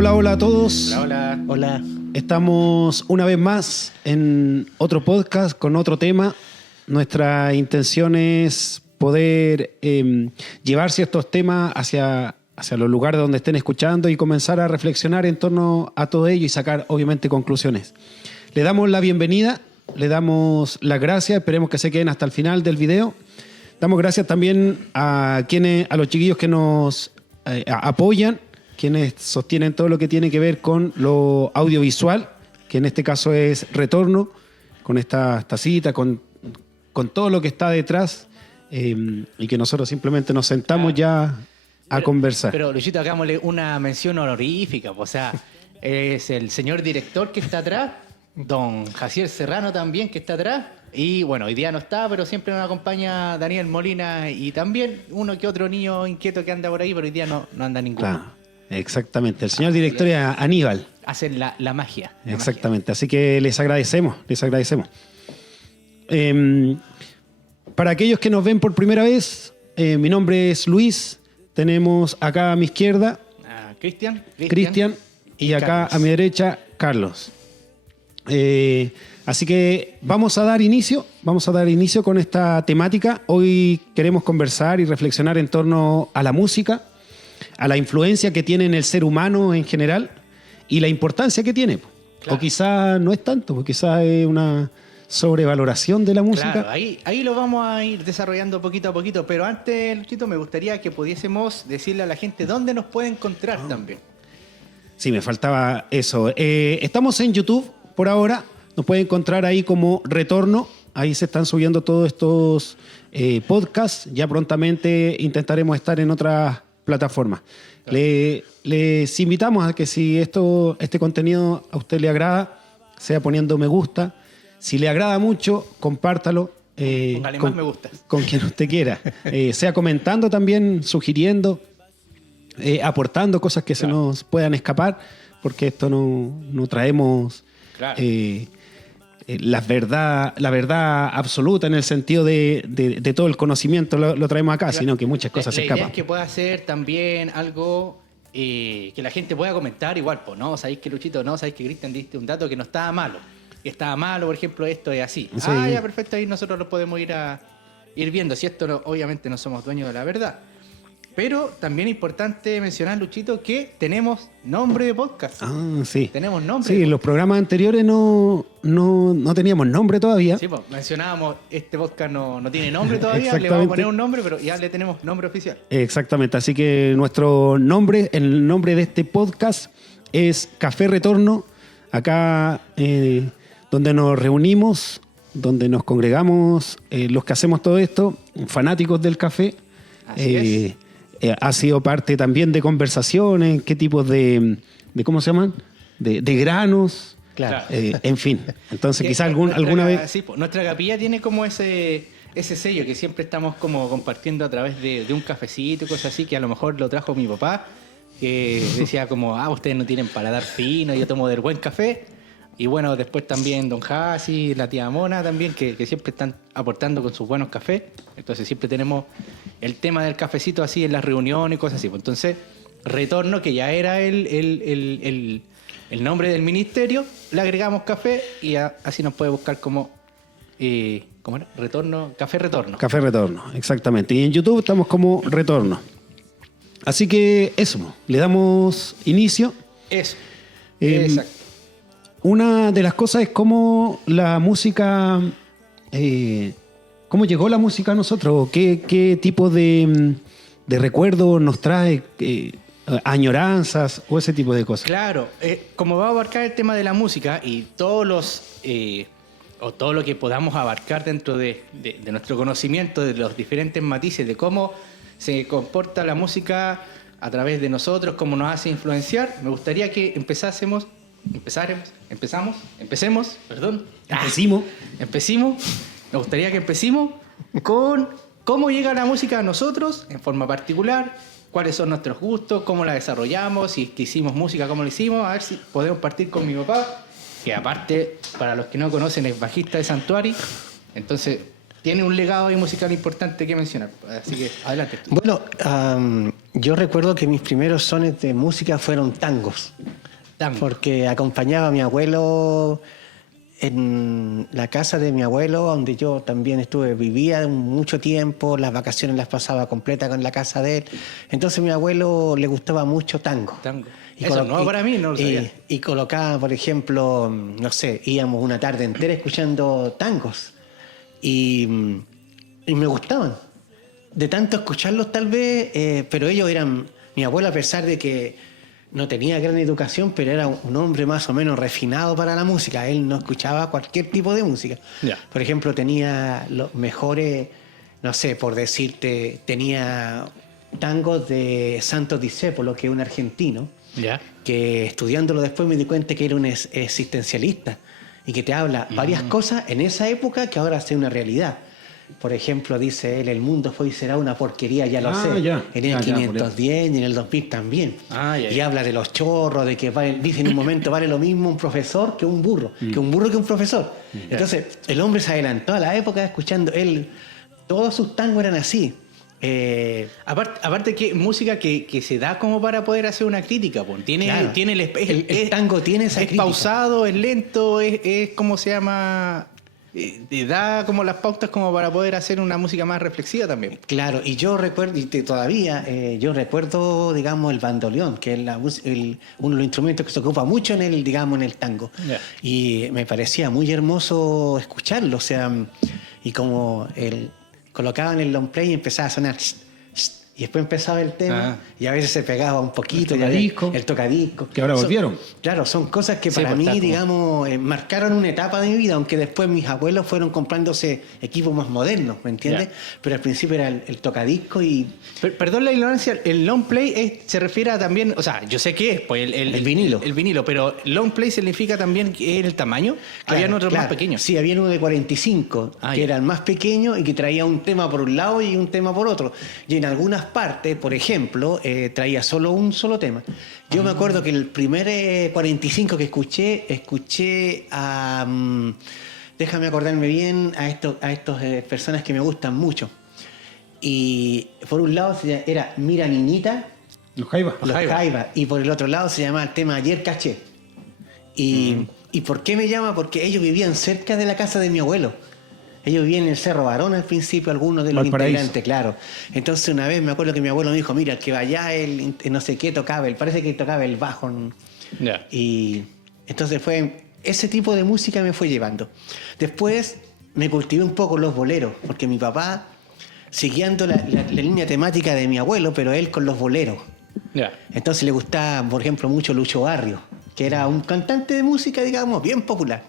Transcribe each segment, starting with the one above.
Hola, hola a todos. Hola, hola. Hola. Estamos una vez más en otro podcast con otro tema. Nuestra intención es poder llevar ciertos temas hacia los lugares donde estén escuchando y comenzar a reflexionar en torno a todo ello y sacar, obviamente, conclusiones. Le damos la bienvenida, le damos las gracias, esperemos que se queden hasta el final del video. Damos gracias también a los chiquillos que nos apoyan, quienes sostienen todo lo que tiene que ver con lo audiovisual, que en este caso es Retorno, con esta tacita, con todo lo que está detrás, y que nosotros simplemente nos sentamos ya a conversar. Pero Luchito, hagámosle una mención honorífica, o sea, es el señor director que está atrás, don Jaciel Serrano también que está atrás, y bueno, hoy día no está, pero siempre nos acompaña Daniel Molina y también uno que otro niño inquieto que anda por ahí, pero hoy día no anda ninguno. Claro, exactamente. El señor director es Aníbal. Hacen la magia. Exactamente, así que les agradecemos. Para aquellos que nos ven por primera vez, mi nombre es Luis, tenemos acá a mi izquierda Cristian y acá Carlos. a mi derecha Carlos. Así que vamos a dar inicio con esta temática. Hoy queremos conversar y reflexionar en torno a la música, a la influencia que tiene en el ser humano en general y la importancia que tiene. Claro. O quizás no es tanto, porque quizás es una sobrevaloración de la música. Claro, ahí lo vamos a ir desarrollando poquito a poquito, pero antes, Luchito, me gustaría que pudiésemos decirle a la gente dónde nos puede encontrar también. Sí, me faltaba eso. Estamos en YouTube por ahora. Nos pueden encontrar ahí como Retorno. Ahí se están subiendo todos estos podcasts. Ya prontamente intentaremos estar en otras plataformas. Claro. Les invitamos a que si este contenido a usted le agrada, sea poniendo me gusta. Si le agrada mucho, compártalo. Póngale más me gusta. Con quien usted quiera. Sea comentando también, sugiriendo, aportando cosas que se nos puedan escapar, porque esto no traemos Claro. la verdad absoluta en el sentido de todo el conocimiento lo traemos acá, Claro. sino que muchas cosas se La idea escapan. es que pueda ser también algo que la gente pueda comentar igual, pues, ¿no? ¿Sabéis que Luchito, no? ¿Sabéis que Cristian diste un dato que no estaba malo? Que estaba malo, por ejemplo, esto es así. Sí. Ya, perfecto, ahí nosotros lo podemos ir viendo. Si esto obviamente no somos dueños de la verdad. Pero también es importante mencionar, Luchito, que tenemos nombre de podcast. Ah, sí. Tenemos nombre. Sí, en los programas anteriores no teníamos nombre todavía. Sí, pues mencionábamos, este podcast no tiene nombre todavía, le Exactamente. vamos a poner un nombre, pero ya le tenemos nombre oficial. Exactamente, así que nuestro nombre, el nombre de este podcast es Café Retorno. Acá donde nos reunimos, donde nos congregamos, los que hacemos todo esto, fanáticos del café. Así es. Ha sido parte también de conversaciones, qué tipos de ¿cómo se llaman? De granos. Claro. En fin, entonces Que quizás alguna vez... Sí, pues, nuestra capilla tiene como ese sello que siempre estamos como compartiendo a través de un cafecito y cosas así, que a lo mejor lo trajo mi papá, que decía como, ustedes no tienen paladar fino, yo tomo del buen café. Y bueno, después también don Jasi, la tía Mona también, que siempre están aportando con sus buenos cafés. Entonces siempre tenemos el tema del cafecito así en las reuniones y cosas así. Entonces, Retorno, que ya era el nombre del ministerio, le agregamos café y así nos puede buscar como... ¿cómo era? Retorno, Café Retorno. Café Retorno, exactamente. Y en YouTube estamos como Retorno. Así que eso, le damos inicio. Eso. Exacto. Una de las cosas es cómo la música, cómo llegó la música a nosotros, qué tipo de recuerdos nos trae, añoranzas o ese tipo de cosas. Claro, como va a abarcar el tema de la música y todos o todo lo que podamos abarcar dentro de nuestro conocimiento de los diferentes matices de cómo se comporta la música a través de nosotros, cómo nos hace influenciar, me gustaría que empecemos. Me gustaría que empecemos con cómo llega la música a nosotros en forma particular, cuáles son nuestros gustos, cómo la desarrollamos, si es que hicimos música, cómo lo hicimos. A ver si podemos partir con mi papá, que aparte, para los que no conocen, es bajista de Santuari. Entonces, tiene un legado ahí musical importante que mencionar. Así que adelante. Bueno, yo recuerdo que mis primeros sones de música fueron tangos. Tango. Porque acompañaba a mi abuelo en la casa de mi abuelo, donde yo también vivía mucho tiempo, las vacaciones las pasaba completas con la casa de él. Entonces a mi abuelo le gustaba mucho tango. Tango. Eso no para mí, no lo sabía. Y colocaba, por ejemplo, no sé, íbamos una tarde entera escuchando tangos. Y me gustaban. De tanto escucharlos tal vez, pero ellos eran... Mi abuelo, a pesar de que no tenía gran educación, pero era un hombre más o menos refinado para la música. Él no escuchaba cualquier tipo de música. Yeah. Por ejemplo, tenía los mejores, no sé, por decirte, tenía tangos de Santos Discépolo, que es un argentino, Ya. que estudiándolo después me di cuenta que era un existencialista y que te habla varias cosas en esa época que ahora es una realidad. Por ejemplo, dice él, el mundo fue y será una porquería, ya lo sé. Ya. En el 510 y en el 2000 también. Y habla de los chorros, de que dice en un momento vale lo mismo un profesor que un burro, que un profesor. Entonces, el hombre se adelantó a la época escuchando él, todos sus tangos eran así. Aparte que música que se da como para poder hacer una crítica, pues. Tiene el tango tiene esa es crítica. pausado, es lento, es como se llama, da como las pautas como para poder hacer una música más reflexiva también. Claro, y yo recuerdo, yo recuerdo, digamos, el bandoneón, que es uno de los instrumentos que se ocupa mucho en el tango. Yeah. Y me parecía muy hermoso escucharlo, o sea, y como colocaban el long play y empezaba a sonar, y después empezaba el tema, y a veces se pegaba un poquito. El tocadisco. Que ahora volvieron. Claro, son cosas que para mí, digamos, marcaron una etapa de mi vida, aunque después mis abuelos fueron comprándose equipos más modernos, ¿me entiendes? Yeah. Pero al principio era el tocadisco y... Perdón la ignorancia, el long play se refiere a también, o sea, yo sé qué es, pues el vinilo. El vinilo, pero long play significa también que es el tamaño. Habían otros más pequeños. Sí, había uno de 45, que era el más pequeño y que traía un tema por un lado y un tema por otro. Y en algunas partes, por ejemplo, traía solo un solo tema. Yo me acuerdo que el primer 45 que escuché a... déjame acordarme bien a estos personas que me gustan mucho. Y por un lado era Mira Niñita, Los Jaivas. Los Jaivas, y por el otro lado se llamaba el tema Ayer Caché. ¿Y por qué me llama? Porque ellos vivían cerca de la casa de mi abuelo. Ellos vivían en el Cerro Barón al principio, algunos de los integrantes, claro. Entonces una vez me acuerdo que mi abuelo me dijo, mira, el que vaya el no sé qué tocaba, parece que tocaba el bajo. Yeah. Y entonces ese tipo de música me fue llevando. Después me cultivé un poco los boleros, porque mi papá, siguiendo la línea temática de mi abuelo, pero él con los boleros. Yeah. Entonces le gustaba, por ejemplo, mucho Lucho Barrio, que era un cantante de música, digamos, bien popular.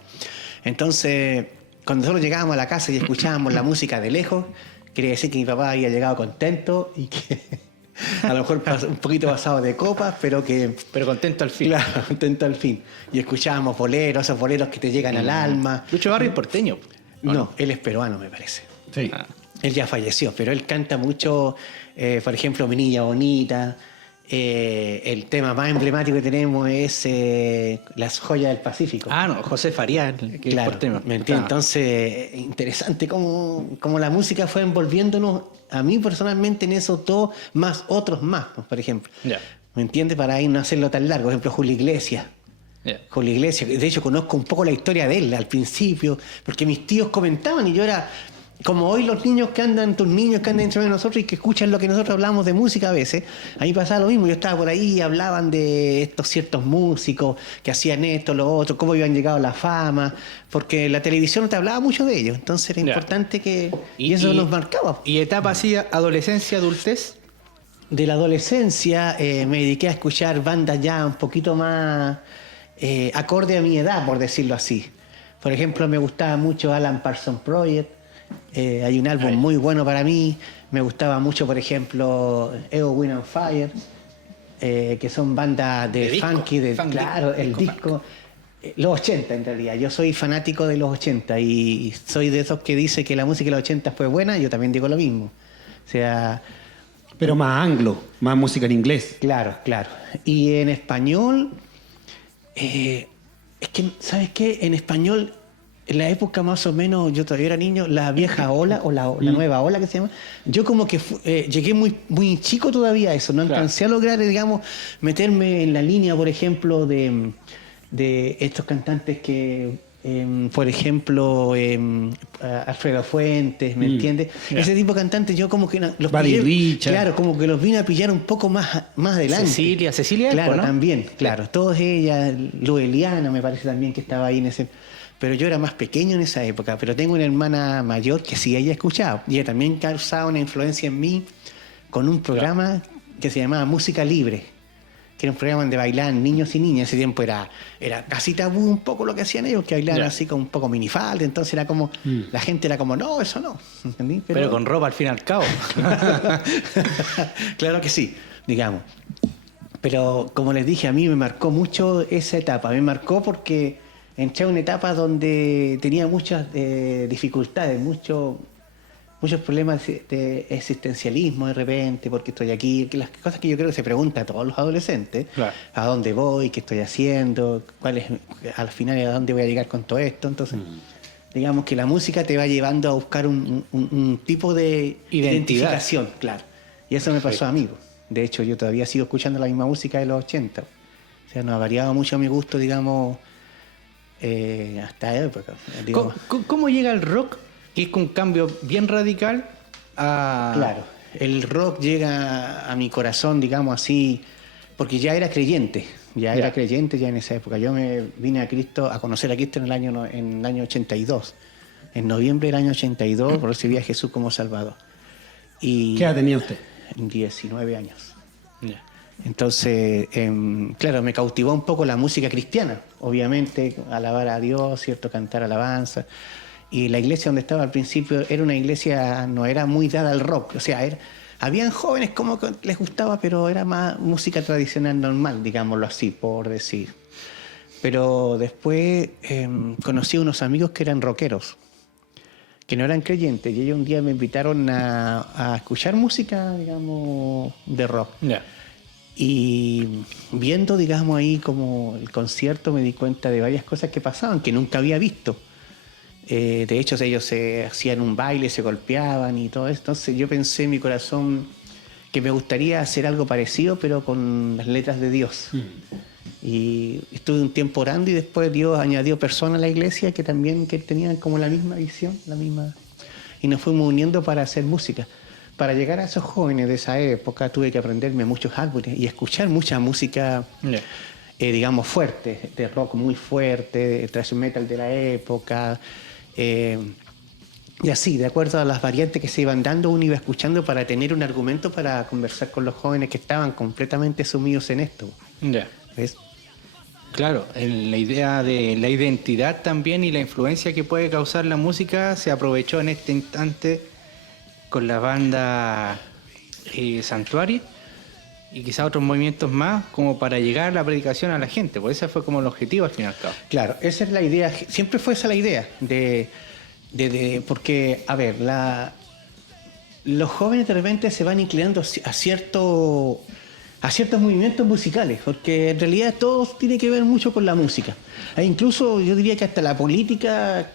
Entonces, cuando nosotros llegábamos a la casa y escuchábamos la música de lejos, quería decir que mi papá había llegado contento y que a lo mejor un poquito pasado de copas, pero contento al fin. Claro, contento al fin. Y escuchábamos boleros, esos boleros que te llegan al alma. Lucho Barrio es porteño. No, él es peruano, me parece. Sí. Él ya falleció, pero él canta mucho, por ejemplo, Mi Niña Bonita. El tema más emblemático que tenemos es Las Joyas del Pacífico. No, José Farías, que claro, es porteño. ¿me entiendes? Entonces, interesante cómo la música fue envolviéndonos, a mí personalmente, en esos dos, más otros más, por ejemplo. Yeah. ¿Me entiendes? Para ahí no hacerlo tan largo. Por ejemplo, Julio Iglesias. Yeah. Julio Iglesias, de hecho conozco un poco la historia de él al principio, porque mis tíos comentaban y yo era... Como hoy tus niños que andan entre nosotros y que escuchan lo que nosotros hablamos de música a veces, a mí pasaba lo mismo. Yo estaba por ahí y hablaban de estos ciertos músicos que hacían esto, lo otro, cómo habían llegado a la fama, porque la televisión no te hablaba mucho de ellos. Entonces era importante que... Y eso nos marcaba. ¿Y etapa así, adolescencia, adultez? De la adolescencia me dediqué a escuchar bandas ya un poquito más acorde a mi edad, por decirlo así. Por ejemplo, me gustaba mucho Alan Parsons Project. Hay un álbum muy bueno para mí. Me gustaba mucho, por ejemplo, Ego Wind and Fire, que son bandas de funky, claro, el disco. Los 80 en realidad. Yo soy fanático de los 80 y soy de esos que dice que la música de los 80 fue buena. Yo también digo lo mismo. O sea... Pero más anglo, más música en inglés. Claro. Y en español, es que, ¿sabes qué? En español... en la época más o menos, yo todavía era niño, la vieja ola o la nueva ola que se llama, yo como que llegué muy chico todavía a eso, no alcancé a lograr, digamos, meterme en la línea, por ejemplo, de estos cantantes que, por ejemplo, Alfredo Fuentes, ¿me entiendes? Ese tipo de cantantes yo como que los Buddy pillé, Richard. claro, como que los vine a pillar un poco más adelante. Cecilia, claro, ¿no? también, claro, todas ellas, Lueliana me parece también que estaba ahí en ese... Pero yo era más pequeño en esa época, pero tengo una hermana mayor que sí ella escuchaba, y ella también causaba una influencia en mí con un programa que se llamaba Música Libre, que era un programa donde bailaban niños y niñas. Ese tiempo era casi tabú un poco lo que hacían ellos, que bailaban así con un poco minifalda, entonces era como, la gente era como, no, eso no, ¿entendí? Pero con ropa al fin y al cabo. Claro que sí, digamos. Pero como les dije, a mí me marcó mucho esa etapa, me marcó porque entré a una etapa donde tenía muchas dificultades, muchos problemas de existencialismo de repente, porque estoy aquí, que las cosas que yo creo que se preguntan a todos los adolescentes, Claro. ¿a dónde voy? ¿Qué estoy haciendo? Al final a dónde voy a llegar con todo esto? Entonces, digamos que la música te va llevando a buscar un tipo de identificación, claro. Y eso me pasó a mí. De hecho, yo todavía sigo escuchando la misma música de los 80. O sea, no ha variado mucho mi gusto, digamos, hasta época. Digamos. ¿Cómo llega el rock, que es un cambio bien radical, a... Claro, el rock llega a mi corazón, digamos así, porque ya era creyente, ya en esa época. Yo me vine a conocer a Cristo en el año 82. En noviembre del año 82 recibí a Jesús como Salvador. Y ¿Qué edad tenía usted? 19 años. Entonces, claro, me cautivó un poco la música cristiana, obviamente, alabar a Dios, cierto, cantar alabanza. Y la iglesia donde estaba al principio era una iglesia, no era muy dada al rock, o sea, habían jóvenes como que les gustaba, pero era más música tradicional normal, digámoslo así, por decir. Pero después conocí a unos amigos que eran rockeros, que no eran creyentes, y ellos un día me invitaron a escuchar música, digamos, de rock. Y viendo, digamos, ahí como el concierto me di cuenta de varias cosas que pasaban que nunca había visto. De hecho, ellos se hacían un baile, se golpeaban y todo esto. Entonces yo pensé en mi corazón que me gustaría hacer algo parecido, pero con las letras de Dios. Y estuve un tiempo orando y después Dios añadió personas a la iglesia que también tenían como la misma visión, y nos fuimos uniendo para hacer música. Para llegar a esos jóvenes de esa época tuve que aprenderme muchos álbumes y escuchar mucha música, digamos, fuerte, de rock muy fuerte, de thrash metal de la época. Y así, de acuerdo a las variantes que se iban dando, uno iba escuchando para tener un argumento para conversar con los jóvenes que estaban completamente sumidos en esto. ¿Ves? Claro, la idea de la identidad también y la influencia que puede causar la música se aprovechó en este instante con la banda Santuario y quizás otros movimientos más como para llegar a la predicación a la gente, pues ese fue como el objetivo al fin y al cabo. Claro, esa es la idea, siempre fue esa la idea, porque, a ver, los jóvenes de repente se van inclinando a ciertos movimientos musicales, porque en realidad todo tiene que ver mucho con la música. E incluso yo diría que hasta la política,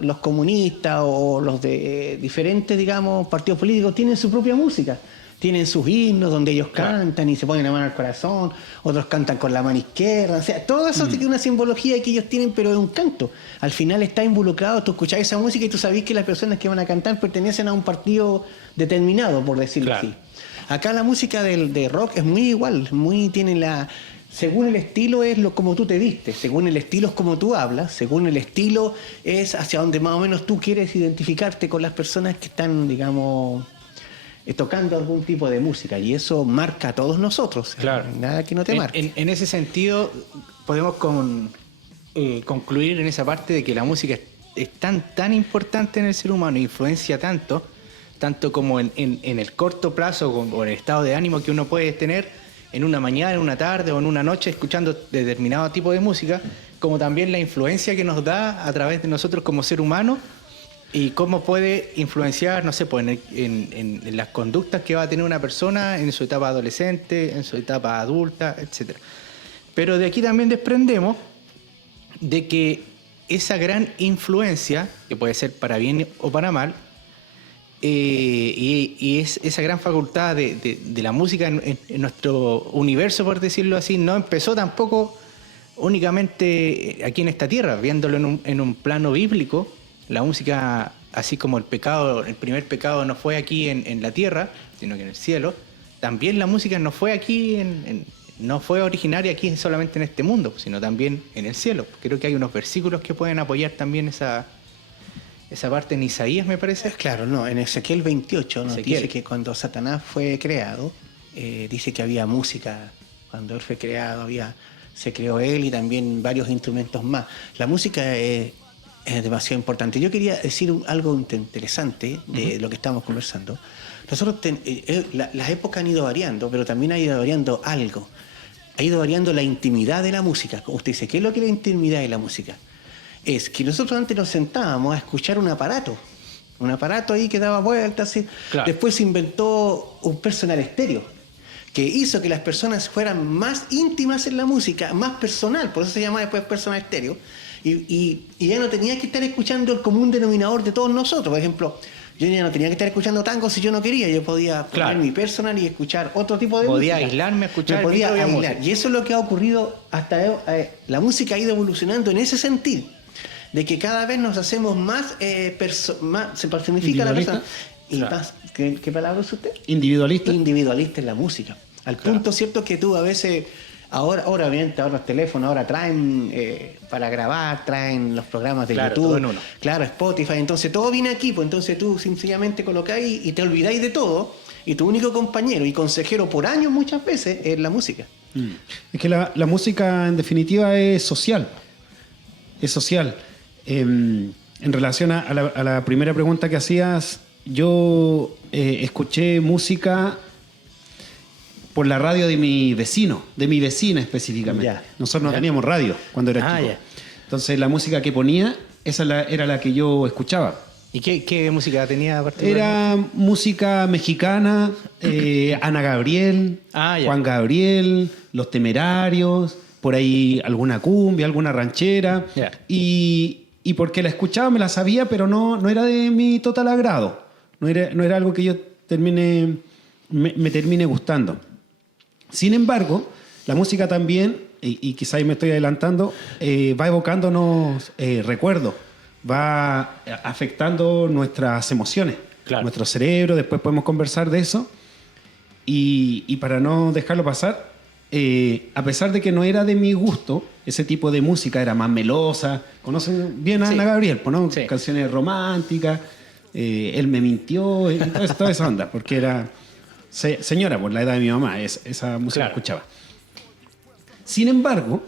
los comunistas o los de diferentes, digamos, partidos políticos tienen su propia música. Tienen sus himnos donde ellos cantan y se ponen la mano al corazón, otros cantan con la mano izquierda, o sea, todo eso tiene una simbología que ellos tienen, pero es un canto. Al final está involucrado, tú escuchás esa música y tú sabés que las personas que van a cantar pertenecen a un partido determinado, por decirlo así. Acá la música de rock es muy igual, según el estilo es como tú te vistes, según el estilo es como tú hablas, según el estilo es hacia donde más o menos tú quieres identificarte con las personas que están, digamos, tocando algún tipo de música, y eso marca a todos nosotros. Claro. Nada que no te marque. En ese sentido, podemos concluir en esa parte de que la música es tan importante en el ser humano, influencia tanto como en el corto plazo o en el estado de ánimo que uno puede tener en una mañana, en una tarde o en una noche escuchando determinado tipo de música, como también la influencia que nos da a través de nosotros como ser humano y cómo puede influenciar, no sé, pues en las conductas que va a tener una persona en su etapa adolescente, en su etapa adulta, etc. Pero de aquí también desprendemos de que esa gran influencia, que puede ser para bien o para mal, y es esa gran facultad de la música en nuestro universo, por decirlo así, no empezó tampoco únicamente aquí en esta tierra, viéndolo en un plano bíblico. La música, así como el primer pecado no fue aquí en la tierra, sino que en el cielo, también la música no fue aquí, no fue originaria aquí solamente en este mundo, sino también en el cielo. Creo que hay unos versículos que pueden apoyar también esa parte en Isaías, me parece. Claro, no, en Ezequiel 28 nos Ezequiel. dice que cuando Satanás fue creado, dice que había música. Cuando él fue creado, se creó él y también varios instrumentos más. La música es demasiado importante. Yo quería decir algo interesante de lo que estamos conversando. Nosotros las épocas han ido variando, pero también ha ido variando algo. Ha ido variando la intimidad de la música. Como usted dice, ¿qué es lo que es la intimidad de la música? Es que nosotros antes nos sentábamos a escuchar un aparato ahí que daba vueltas. Claro. Después se inventó un personal estéreo que hizo que las personas fueran más íntimas en la música, más personal, por eso se llama después personal estéreo, y ya no tenía que estar escuchando el común denominador de todos nosotros. Por ejemplo, yo ya no tenía que estar escuchando tango si yo no quería. Yo podía poner mi personal y escuchar otro tipo de música. Podía aislarme, escuchar Me podía mi propia aislar. música. Y eso es lo que ha ocurrido la música ha ido evolucionando en ese sentido, de que cada vez nos hacemos más se personifica la persona. Y Claro. más, ¿qué palabra usa usted? Individualista. Individualista en la música. Al punto, cierto, que tú a veces, ahora obviamente, ahora los teléfonos, ahora traen para grabar, traen los programas de Claro, YouTube, todo en uno. claro, Spotify, entonces todo viene aquí, pues entonces tú sencillamente colocáis y te olvidáis de todo, y tu único compañero y consejero por años muchas veces es la música. Es que la música en definitiva es social. Es social. En relación a la primera pregunta que hacías, yo escuché música por la radio de mi vecino, de mi vecina específicamente. Ya. Nosotros no teníamos radio cuando era chico. Ya. Entonces la música que ponía, era la que yo escuchaba. ¿Y qué música tenía particular? Era música mexicana, Ana Gabriel, Ya. Juan Gabriel, Los Temerarios, por ahí alguna cumbia, alguna ranchera. Ya. Y porque la escuchaba, me la sabía, pero no era de mi total agrado. No era algo que yo me termine gustando. Sin embargo, la música también, y quizá ahí me estoy adelantando, va evocándonos recuerdos, va afectando nuestras emociones, Claro. nuestro cerebro. Después podemos conversar de eso. Y para no dejarlo pasar, a pesar de que no era de mi gusto, ese tipo de música era más melosa. ¿Conocen bien a Sí. Ana Gabriel? ¿No? Sí. Canciones románticas, Él me mintió, y toda esa onda, porque era señora por la edad de mi mamá, esa música Claro. escuchaba. Sin embargo,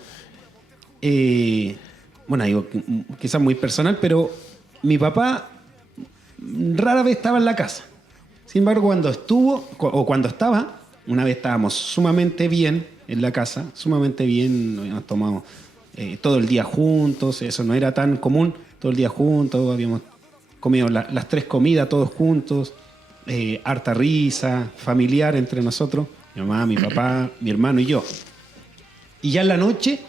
bueno, digo, quizás muy personal, pero mi papá rara vez estaba en la casa. Sin embargo, cuando estaba, una vez estábamos sumamente bien en la casa, sumamente bien, nos habíamos tomado todo el día juntos, eso no era tan común, todo el día juntos, habíamos comido las 3 comidas todos juntos, harta risa, familiar entre nosotros, mi mamá, mi papá, mi hermano y yo. Y ya en la noche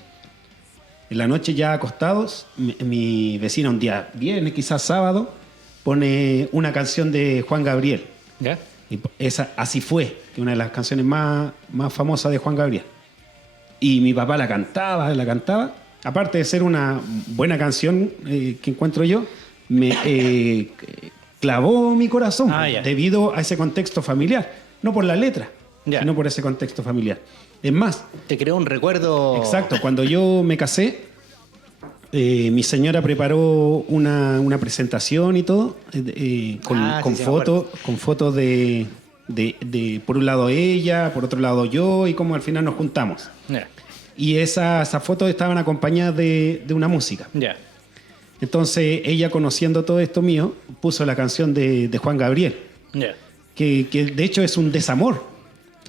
ya acostados, mi vecina un día viernes, quizás sábado, pone una canción de Juan Gabriel. ¿Ya? Y Así fue, que es una de las canciones más famosas de Juan Gabriel. Y mi papá la cantaba. Aparte de ser una buena canción que encuentro yo, me clavó mi corazón Ya. debido a ese contexto familiar. No por la letra, Ya. sino por ese contexto familiar. Es más, Te creó un recuerdo. exacto, cuando yo me casé, mi señora preparó una presentación y todo, con sí, fotos de por un lado ella, por otro lado yo, y como al final nos juntamos. Ya. Y esas fotos estaban acompañadas de una música. Ya. Entonces ella, conociendo todo esto mío, puso la canción de Juan Gabriel, Ya. que de hecho es un desamor.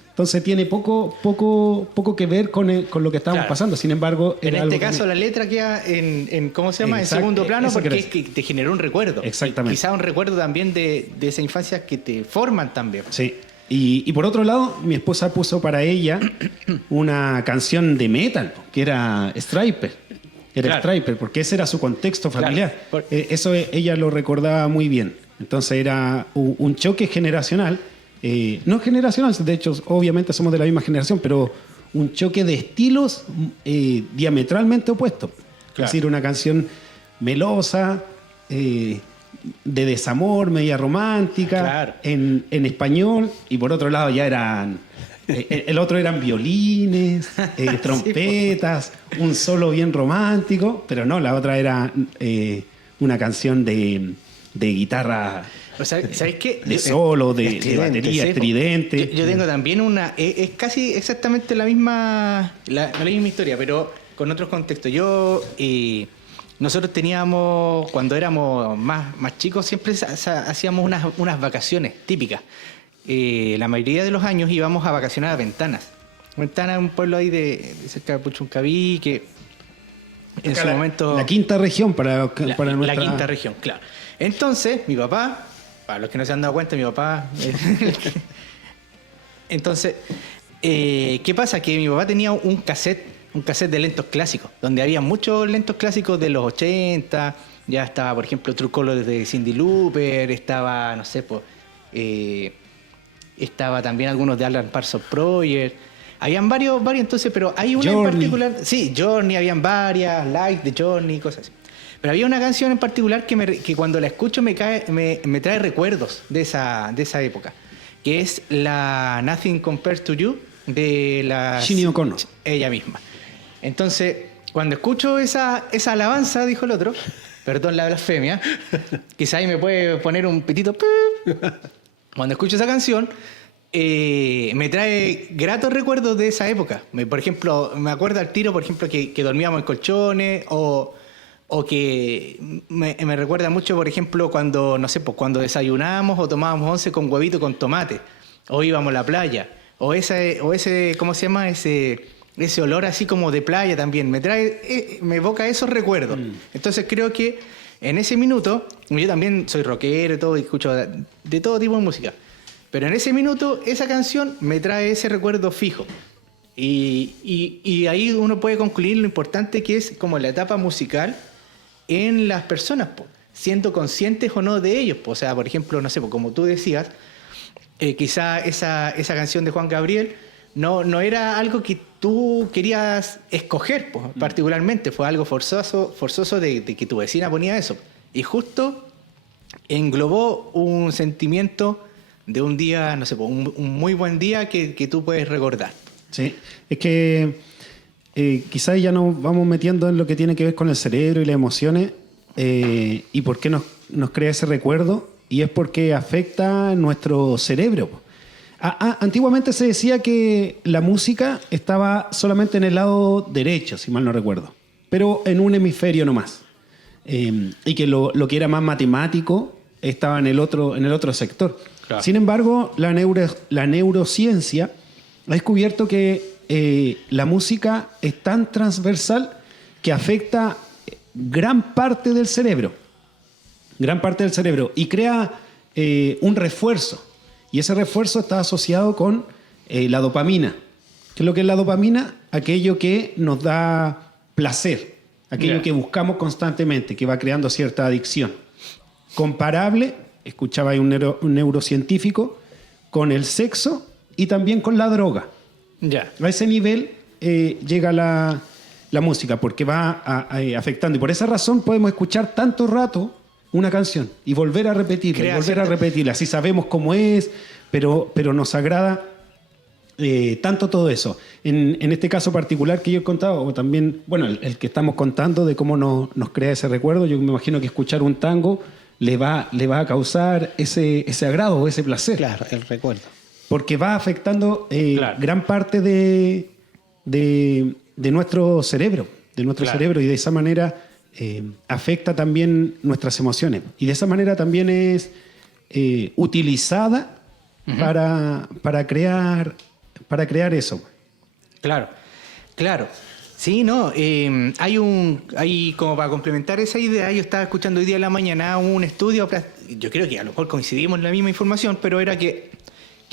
Entonces tiene poco que ver con lo que estábamos Claro. pasando. Sin embargo, En era algo este que caso, la letra queda en ¿cómo se llama? En Exacto, segundo plano, eso porque quiero es que te generó un recuerdo. Exactamente. Quizá un recuerdo también de esa infancia que te forman también. Sí. Y por otro lado, mi esposa puso para ella una canción de metal, que era Striper. Era striper, porque ese era su contexto familiar. Claro. Eso ella lo recordaba muy bien. Entonces era un choque generacional. No generacional, de hecho, obviamente somos de la misma generación, pero un choque de estilos diametralmente opuestos. Es decir, una canción melosa, de desamor, media romántica, en español, y por otro lado ya eran... el otro eran violines, trompetas, un solo bien romántico, pero no, la otra era una canción de guitarra, ¿sabes qué? de solo, de batería, estridente. Yo tengo también una, es casi exactamente la misma historia, pero con otros contextos. Nosotros teníamos, cuando éramos más chicos, siempre hacíamos unas vacaciones típicas. La mayoría de los años íbamos a vacacionar a Ventanas. Ventanas es un pueblo ahí de cerca de Puchuncaví, que en su momento... La quinta región para nuestra... La quinta región, claro. Entonces, mi papá, para los que no se han dado cuenta, mi papá... Entonces, ¿qué pasa? Que mi papá tenía un cassette de lentos clásicos, donde había muchos lentos clásicos de los 80, ya estaba, por ejemplo, True Color de Cyndi Lauper, estaba, no sé, pues... estaba también algunos de Alan Parsons Project. Habían varios entonces, pero hay una Journey. en particular. Sí, Journey, habían varias, Light de Journey, cosas así. Pero había una canción en particular que cuando la escucho me trae recuerdos de esa época, que es la Nothing Compares to You de la Sinead O'Connor. Ella misma. Entonces, cuando escucho esa alabanza, dijo el otro, perdón la blasfemia, quizá ahí me puede poner un pitito. Cuando escucho esa canción, me trae gratos recuerdos de esa época. Por ejemplo, me acuerdo al tiro, por ejemplo, que dormíamos en colchones, o que me recuerda mucho, por ejemplo, cuando, no sé, pues cuando desayunábamos o tomábamos once con huevito con tomate, o íbamos a la playa, o ese ¿cómo se llama? Ese olor así como de playa también. Me evoca esos recuerdos. Entonces creo que en ese minuto, yo también soy rockero y todo, y escucho de todo tipo de música, pero en ese minuto esa canción me trae ese recuerdo fijo. Y ahí uno puede concluir lo importante que es como la etapa musical en las personas, siendo conscientes o no de ellos. O sea, por ejemplo, no sé, como tú decías, quizá esa canción de Juan Gabriel no era algo que tú querías escoger, particularmente. Fue algo forzoso de que tu vecina ponía eso. Y justo englobó un sentimiento de un día, no sé, un muy buen día que tú puedes recordar. Sí, es que quizás ya nos vamos metiendo en lo que tiene que ver con el cerebro y las emociones, y por qué nos crea ese recuerdo, y es porque afecta nuestro cerebro. Antiguamente se decía que la música estaba solamente en el lado derecho, si mal no recuerdo, pero en un hemisferio nomás, y que lo que era más matemático estaba en el otro sector. Claro. Sin embargo, la neurociencia ha descubierto que la música es tan transversal que afecta gran parte del cerebro, y crea un refuerzo. Y ese refuerzo está asociado con la dopamina. ¿Qué es lo que es la dopamina? Aquello que nos da placer, aquello que buscamos constantemente, que va creando cierta adicción. Comparable, escuchaba ahí un neurocientífico, con el sexo y también con la droga. A ese nivel llega la música, porque va afectando. Y por esa razón podemos escuchar tanto rato una canción y volver a repetirla, Así sabemos cómo es, pero nos agrada tanto todo eso. En este caso particular que yo he contado, o también, bueno, el que estamos contando de cómo nos crea ese recuerdo, yo me imagino que escuchar un tango le va a causar ese agrado o ese placer. Claro, el recuerdo. Porque va afectando gran parte de nuestro cerebro, cerebro, y de esa manera afecta también nuestras emociones. Y de esa manera también es utilizada para crear eso. Claro. Sí, no, hay como para complementar esa idea, yo estaba escuchando hoy día en la mañana un estudio, yo creo que a lo mejor coincidimos en la misma información, pero era que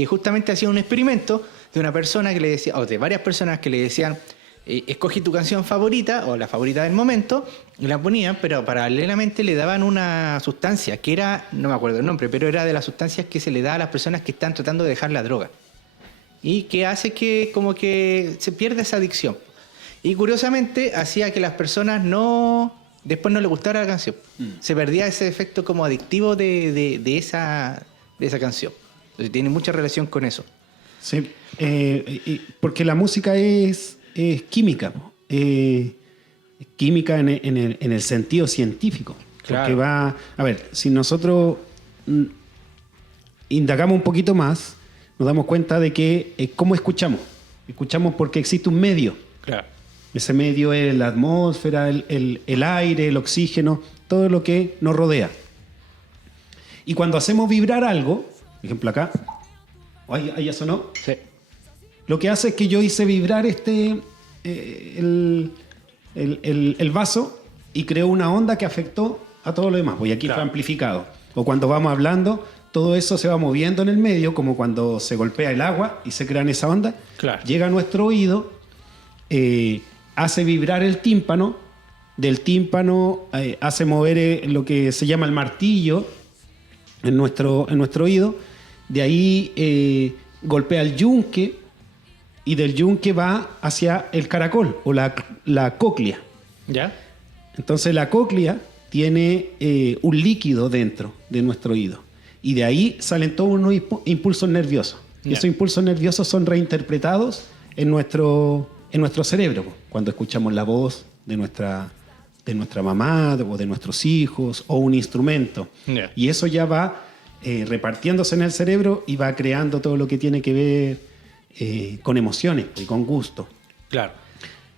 justamente hacían un experimento de una persona que le decía, o de varias personas que le decían, escogí tu canción favorita o la favorita del momento y la ponían, pero paralelamente le daban una sustancia que era, no me acuerdo el nombre, pero era de las sustancias que se le da a las personas que están tratando de dejar la droga y que hace que como que se pierda esa adicción. Y curiosamente hacía que las personas después no les gustara la canción. Se perdía ese efecto como adictivo de esa canción. Entonces tiene mucha relación con eso. Sí, porque la música es química, po. Química en el sentido científico. Claro. Porque a ver, si nosotros indagamos un poquito más, nos damos cuenta de que cómo escuchamos. Escuchamos porque existe un medio. Claro. Ese medio es la atmósfera, el aire, el oxígeno, todo lo que nos rodea. Y cuando hacemos vibrar algo, por ejemplo acá, ahí ya sonó. Sí. Lo que hace es que yo hice vibrar el vaso y creó una onda que afectó a todo lo demás. Y aquí fue amplificado. O cuando vamos hablando, todo eso se va moviendo en el medio, como cuando se golpea el agua y se crean esa onda. Claro. Llega a nuestro oído, hace vibrar el tímpano. Del tímpano hace mover lo que se llama el martillo en nuestro oído. De ahí golpea el yunque y del yunque va hacia el caracol o la cóclea. ¿Ya? Entonces la cóclea tiene un líquido dentro de nuestro oído y de ahí salen todos unos impulsos nerviosos. Y Ya. esos impulsos nerviosos son reinterpretados en nuestro cerebro cuando escuchamos la voz de nuestra mamá o de nuestros hijos o un instrumento. Ya. Y eso ya va repartiéndose en el cerebro y va creando todo lo que tiene que ver con emociones y con gusto. Claro.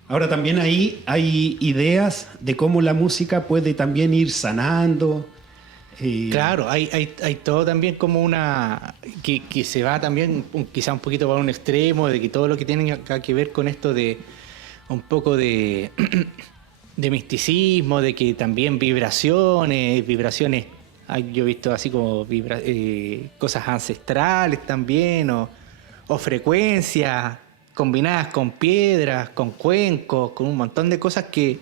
Ahora también ahí hay ideas de cómo la música puede también ir sanando. Claro, hay todo también como una... Que se va también quizá un poquito para un extremo, de que todo lo que tiene que ver con esto de un poco de misticismo, de que también vibraciones, yo he visto así como cosas ancestrales también, o frecuencias combinadas con piedras, con cuencos, con un montón de cosas que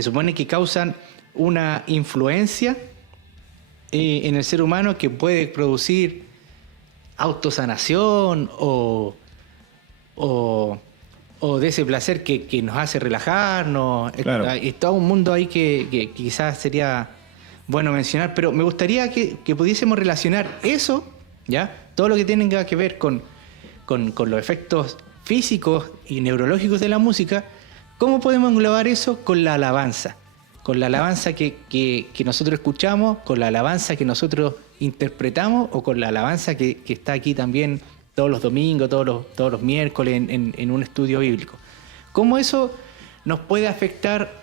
supone que causan una influencia en el ser humano que puede producir autosanación o de ese placer que nos hace relajarnos. Claro. Hay todo un mundo ahí que quizás sería bueno mencionar, pero me gustaría que pudiésemos relacionar eso, ¿ya? Todo lo que tiene que ver con los efectos físicos y neurológicos de la música, ¿cómo podemos englobar eso con la alabanza? Con la alabanza que nosotros escuchamos, con la alabanza que nosotros interpretamos o con la alabanza que está aquí también todos los domingos, todos los miércoles en un estudio bíblico. ¿Cómo eso nos puede afectar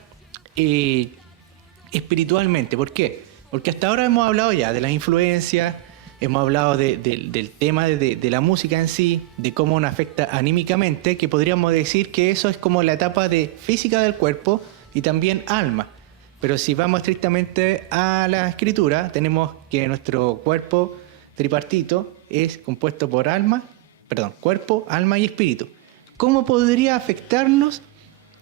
espiritualmente? ¿Por qué? Porque hasta ahora hemos hablado ya de las influencias, hemos hablado del tema de la música en sí, de cómo nos afecta anímicamente, que podríamos decir que eso es como la etapa de física del cuerpo y también alma. Pero si vamos estrictamente a la escritura, tenemos que nuestro cuerpo tripartito es compuesto por cuerpo, alma y espíritu. ¿Cómo podría afectarnos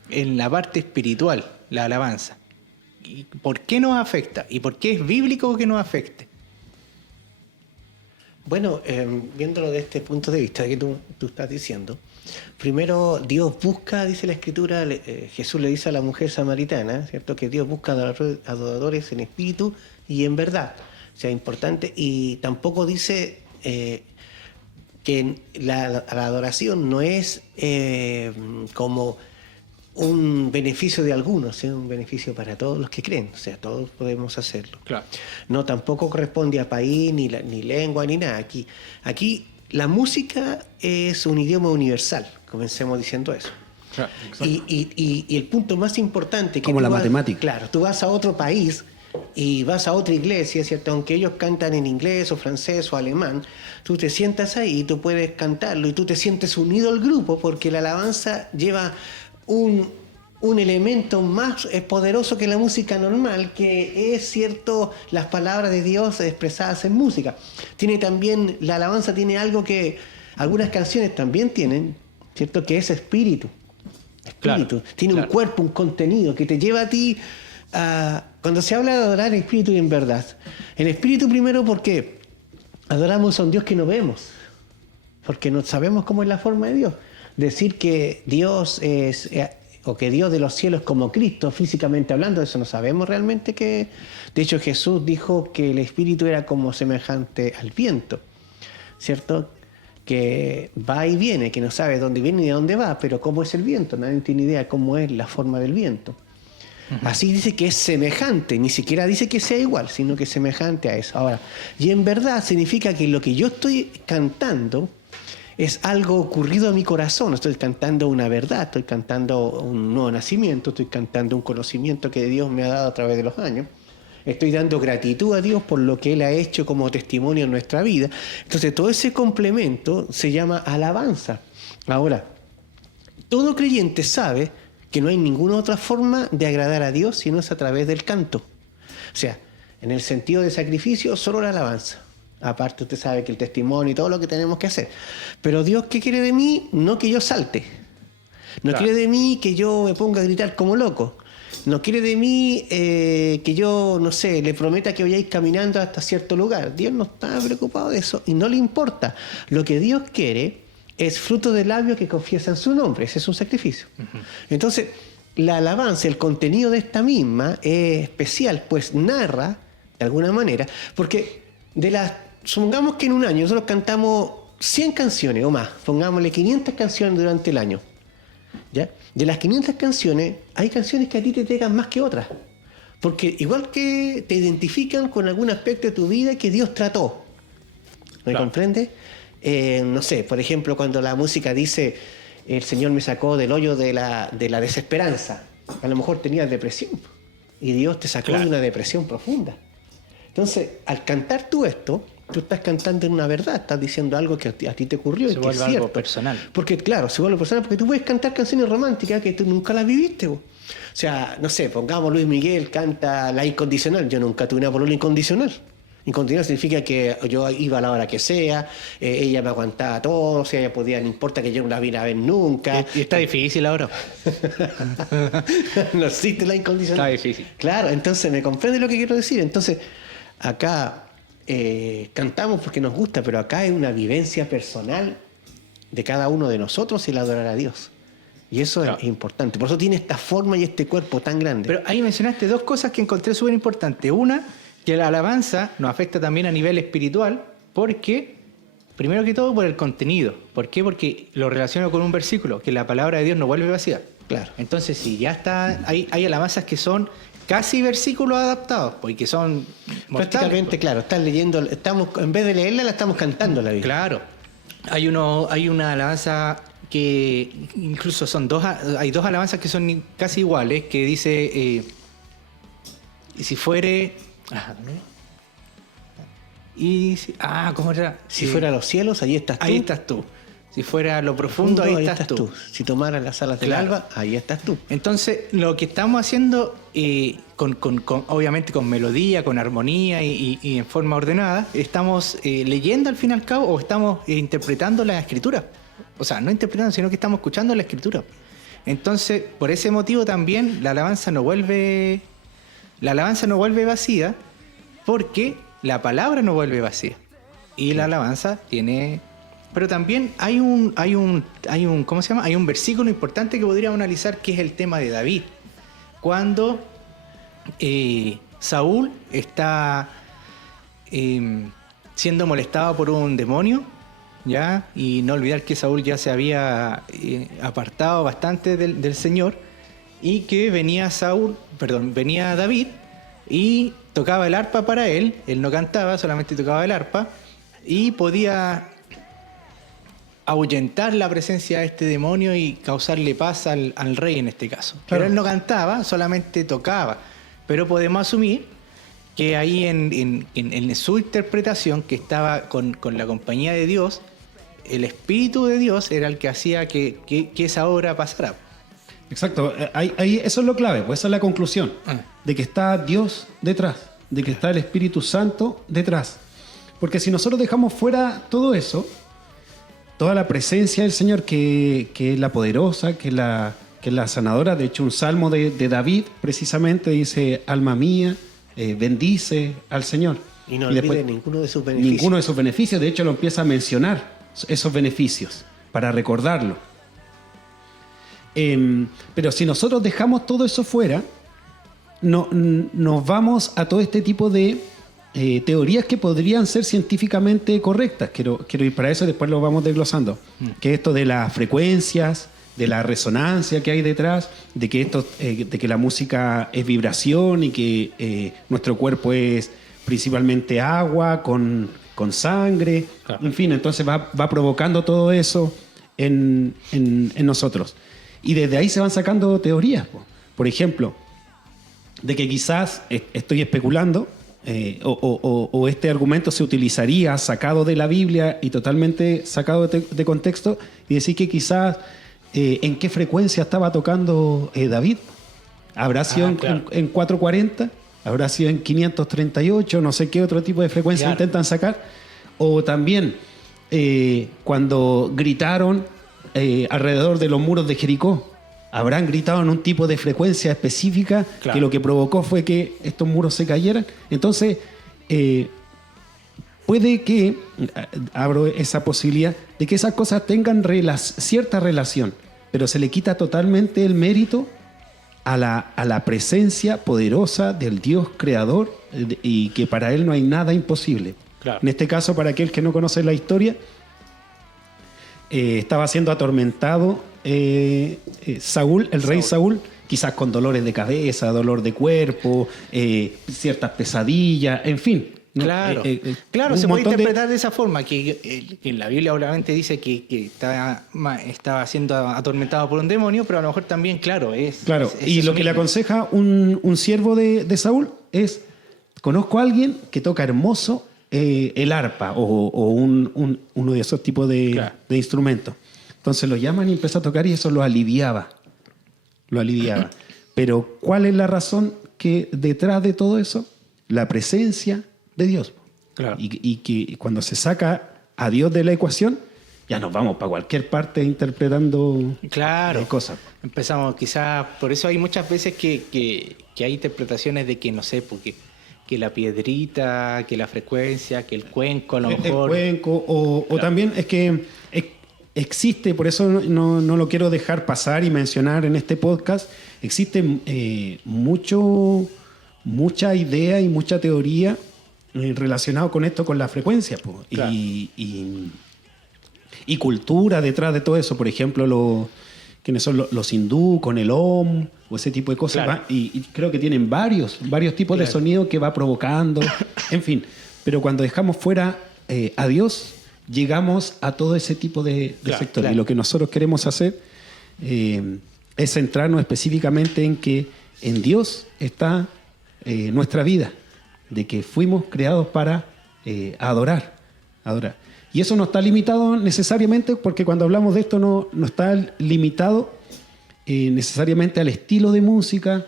en la parte espiritual la alabanza? ¿Y por qué nos afecta? ¿Y por qué es bíblico que nos afecte? Bueno, viéndolo de este punto de vista que tú estás diciendo, primero Dios busca, dice la Escritura, Jesús le dice a la mujer samaritana, ¿cierto? Que Dios busca adoradores en espíritu y en verdad. O sea, importante. Y tampoco dice que la adoración no es como un beneficio de algunos, es un beneficio para todos los que creen, o sea, todos podemos hacerlo. Claro. No, tampoco corresponde a país, ni lengua, ni nada. Aquí la música es un idioma universal, comencemos diciendo eso. Claro, y el punto más importante... Como la matemática. Claro, tú vas a otro país y vas a otra iglesia, ¿cierto? Aunque ellos cantan en inglés o francés o alemán, tú te sientas ahí y tú puedes cantarlo y tú te sientes unido al grupo porque la alabanza lleva un elemento más poderoso que la música normal, que es, cierto, las palabras de Dios expresadas en música. Tiene también, la alabanza tiene algo que algunas canciones también tienen, ¿cierto? Que es espíritu. espíritu. Tiene un cuerpo, un contenido que te lleva a ti a... Cuando se habla de adorar en espíritu y en verdad. En espíritu primero porque adoramos a un Dios que no vemos. Porque no sabemos cómo es la forma de Dios. Decir que Dios es... o que Dios de los cielos como Cristo, físicamente hablando, eso no sabemos realmente que... De hecho, Jesús dijo que el espíritu era como semejante al viento, ¿cierto? Que va y viene, que no sabe dónde viene ni de dónde va, pero cómo es el viento, nadie tiene idea cómo es la forma del viento. Así dice que es semejante, ni siquiera dice que sea igual, sino que es semejante a eso. Ahora, y en verdad significa que lo que yo estoy cantando es algo ocurrido a mi corazón. Estoy cantando una verdad, estoy cantando un nuevo nacimiento, estoy cantando un conocimiento que Dios me ha dado a través de los años. Estoy dando gratitud a Dios por lo que Él ha hecho como testimonio en nuestra vida. Entonces, todo ese complemento se llama alabanza. Ahora, todo creyente sabe que no hay ninguna otra forma de agradar a Dios si no es a través del canto. O sea, en el sentido de sacrificio, solo la alabanza. Aparte, usted sabe que el testimonio y todo lo que tenemos que hacer. Pero Dios, ¿qué quiere de mí? No que yo salte. No quiere de mí que yo me ponga a gritar como loco. No quiere de mí que yo, no sé, le prometa que vayáis caminando hasta cierto lugar. Dios no está preocupado de eso y no le importa. Lo que Dios quiere es fruto de labios que confiesan su nombre. Ese es un sacrificio. Entonces, la alabanza, el contenido de esta misma es especial, pues narra, de alguna manera, porque supongamos que en un año nosotros cantamos 100 canciones o más, pongámosle 500 canciones durante el año, ¿ya? De las 500 canciones, hay canciones que a ti te pegan más que otras, porque igual que te identifican con algún aspecto de tu vida que Dios trató, ¿me comprende? No sé, por ejemplo, cuando la música dice, el Señor me sacó del hoyo de la desesperanza, a lo mejor tenías depresión, y Dios te sacó de una depresión profunda. Entonces, al cantar tú esto, tú estás cantando en una verdad, estás diciendo algo que a ti te ocurrió y que es cierto. Algo personal. Porque, claro, se vuelve personal porque tú puedes cantar canciones románticas que tú nunca las viviste. O sea, no sé, pongamos Luis Miguel canta La Incondicional. Yo nunca tuve una polola incondicional. Incondicional significa que yo iba a la hora que sea, ella me aguantaba todo, o sea, ella podía, no importa que yo no la viera a ver nunca. Y está difícil ahora. No existe la incondicional. Está difícil. Claro, entonces me comprende lo que quiero decir. Entonces, acá cantamos porque nos gusta, pero acá es una vivencia personal de cada uno de nosotros el adorar a Dios. Y eso es importante. Por eso tiene esta forma y este cuerpo tan grande. Pero ahí mencionaste dos cosas que encontré súper importantes. Una, que la alabanza nos afecta también a nivel espiritual, porque, primero que todo, por el contenido. ¿Por qué? Porque lo relaciono con un versículo, que la palabra de Dios no vuelve vacía. Claro. Entonces, si ya está, hay alabanzas que son casi versículos adaptados, porque son prácticamente, claro, estás leyendo, en vez de leerla, la estamos cantando la Biblia. Claro. Hay una alabanza que incluso hay dos alabanzas que son casi iguales, que dice, si fuere... ¿cómo era? Si fuera a los cielos, allí estás tú. Ahí estás tú. Si fuera a lo profundo, ahí estás tú. Si tomaras las alas del alba, ahí estás tú. Entonces, lo que estamos haciendo, obviamente con melodía, con armonía y en forma ordenada, estamos leyendo al fin y al cabo o estamos interpretando la escritura. O sea, no interpretando, sino que estamos escuchando la escritura. Entonces, por ese motivo también la alabanza no vuelve vacía, porque la palabra no vuelve vacía. Y la alabanza tiene... Pero también hay un ¿cómo se llama? Hay un versículo importante que podríamos analizar, que es el tema de David. Cuando Saúl está siendo molestado por un demonio, ¿ya? Y no olvidar que Saúl ya se había apartado bastante del Señor, y que venía David y tocaba el arpa para él no cantaba, solamente tocaba el arpa, y podía ahuyentar la presencia de este demonio y causarle paz al rey en este caso. Claro. Pero él no cantaba, solamente tocaba. Pero podemos asumir que ahí en su interpretación, que estaba con la compañía de Dios, el Espíritu de Dios era el que hacía que esa obra pasara. Exacto, ahí eso es lo clave, pues esa es la conclusión, de que está Dios detrás, de que está el Espíritu Santo detrás. Porque si nosotros dejamos fuera todo eso, toda la presencia del Señor, que es la poderosa, que es que es la sanadora. De hecho, un salmo de David precisamente dice, alma mía, bendice al Señor. Y no después, olvide ninguno de sus beneficios. Ninguno de sus beneficios. De hecho, lo empieza a mencionar, esos beneficios, para recordarlo. Pero si nosotros dejamos todo eso fuera, nos vamos a todo este tipo de teorías que podrían ser científicamente correctas. Quiero ir para eso y después lo vamos desglosando. Que esto de las frecuencias, de la resonancia que hay detrás, de que la música es vibración y que nuestro cuerpo es principalmente agua con sangre. Claro. En fin, entonces va provocando todo eso en nosotros. Y desde ahí se van sacando teorías. Por ejemplo, de que quizás, estoy especulando, o este argumento se utilizaría sacado de la Biblia y totalmente sacado de contexto, y decir que quizás en qué frecuencia estaba tocando David. ¿Habrá sido en 440? ¿Habrá sido en 538? No sé qué otro tipo de frecuencia intentan sacar. O también cuando gritaron alrededor de los muros de Jericó, habrán gritado en un tipo de frecuencia específica que lo que provocó fue que estos muros se cayeran. Entonces, puede que, abro esa posibilidad, de que esas cosas tengan cierta relación, pero se le quita totalmente el mérito a la presencia poderosa del Dios creador y que para él no hay nada imposible. Claro. En este caso, para aquel que no conoce la historia, estaba siendo atormentado Saúl, el rey Saúl, quizás con dolores de cabeza, dolor de cuerpo, ciertas pesadillas, en fin. ¿no? Claro, claro, se puede interpretar de esa forma, que en la Biblia obviamente dice que estaba siendo atormentado por un demonio, pero a lo mejor también, claro, es... Claro, y lo que le aconseja un siervo de Saúl es, conozco a alguien que toca hermoso el arpa o uno de esos tipos de instrumentos. Entonces lo llaman y empieza a tocar y eso lo aliviaba. Pero ¿cuál es la razón que detrás de todo eso? La presencia de Dios. Claro. Y que cuando se saca a Dios de la ecuación, ya nos vamos para cualquier parte interpretando cosas. Empezamos quizás, por eso hay muchas veces que hay interpretaciones de que, no sé, porque que la piedrita, que la frecuencia, que el cuenco a lo mejor. El cuenco, o también es que existe, por eso no lo quiero dejar pasar y mencionar en este podcast, existe mucha idea y mucha teoría relacionado con esto, con la frecuencia, claro. y cultura detrás de todo eso. Por ejemplo, ¿quiénes son los hindú con el Om o ese tipo de cosas? Claro. Y creo que tienen varios tipos de sonido que va provocando, en fin. Pero cuando dejamos fuera a Dios, llegamos a todo ese tipo de sectores. Claro. Y lo que nosotros queremos hacer es centrarnos específicamente en que en Dios está nuestra vida, de que fuimos creados para adorar. Y eso no está limitado necesariamente, porque cuando hablamos de esto no está limitado necesariamente al estilo de música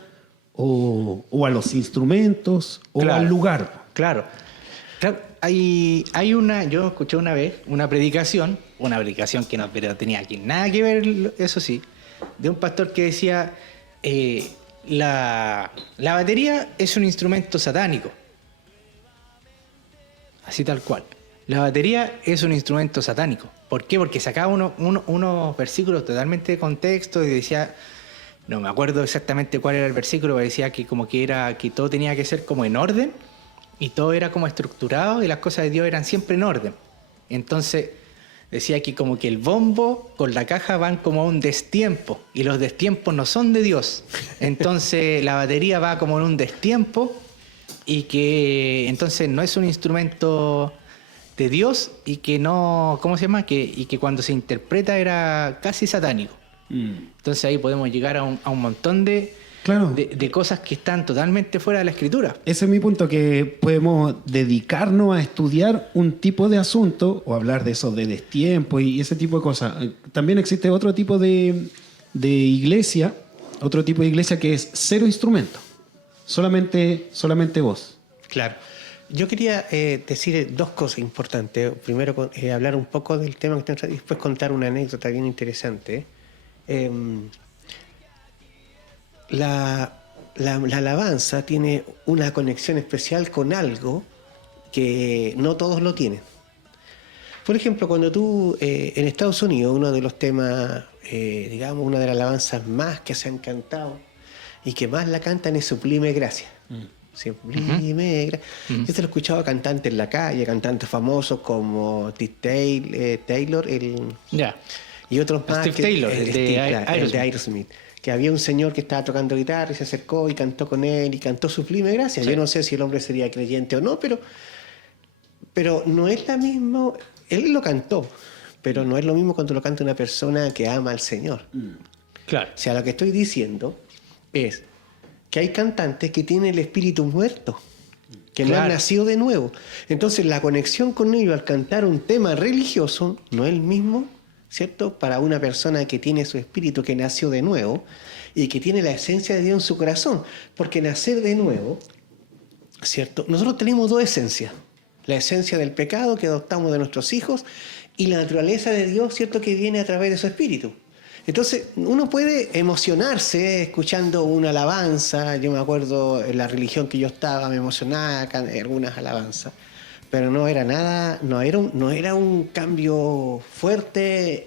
o a los instrumentos o al lugar. Claro. Yo escuché una vez una predicación que no pero tenía aquí nada que ver, eso sí, de un pastor que decía la batería es un instrumento satánico. Así tal cual. La batería es un instrumento satánico. ¿Por qué? Porque sacaba unos versículos totalmente de contexto y decía, no me acuerdo exactamente cuál era el versículo, pero decía que como que todo tenía que ser como en orden y todo era como estructurado y las cosas de Dios eran siempre en orden. Entonces decía que como que el bombo con la caja van como a un destiempo y los destiempos no son de Dios. Entonces la batería va como en un destiempo y que entonces no es un instrumento de Dios y que no, ¿cómo se llama? Y que cuando se interpreta era casi satánico. Entonces ahí podemos llegar a un montón de cosas que están totalmente fuera de la Escritura. Ese es mi punto, que podemos dedicarnos a estudiar un tipo de asunto o hablar de eso, de destiempo y ese tipo de cosas. También existe otro tipo de iglesia, que es cero instrumento, solamente voz. Claro. Yo quería decir dos cosas importantes. Primero, hablar un poco del tema que y después contar una anécdota bien interesante. la alabanza tiene una conexión especial con algo que no todos lo tienen. Por ejemplo, cuando tú en Estados Unidos, uno de los temas, digamos, una de las alabanzas más que se han cantado y que más la cantan es Sublime Gracia. Sublime Gracia. Yo te lo he escuchado a cantantes en la calle, cantantes famosos como Taylor, y otros más. Steve Taylor, el de Aerosmith. Que había un señor que estaba tocando guitarra y se acercó y cantó con él y cantó Sublime Gracia. Sí. Yo no sé si el hombre sería creyente o no, pero no es la misma. Él lo cantó, pero no es lo mismo cuando lo canta una persona que ama al Señor. Claro. O sea, lo que estoy diciendo es que hay cantantes que tienen el espíritu muerto, que no han nacido de nuevo. Entonces, la conexión con ellos al cantar un tema religioso no es el mismo, ¿cierto? Para una persona que tiene su espíritu, que nació de nuevo y que tiene la esencia de Dios en su corazón. Porque nacer de nuevo, ¿cierto? Nosotros tenemos dos esencias. La esencia del pecado que adoptamos de nuestros hijos y la naturaleza de Dios, ¿cierto? Que viene a través de su espíritu. Entonces, uno puede emocionarse escuchando una alabanza. Yo me acuerdo en la religión que yo estaba, me emocionaba algunas alabanzas. Pero no era nada, no era un cambio fuerte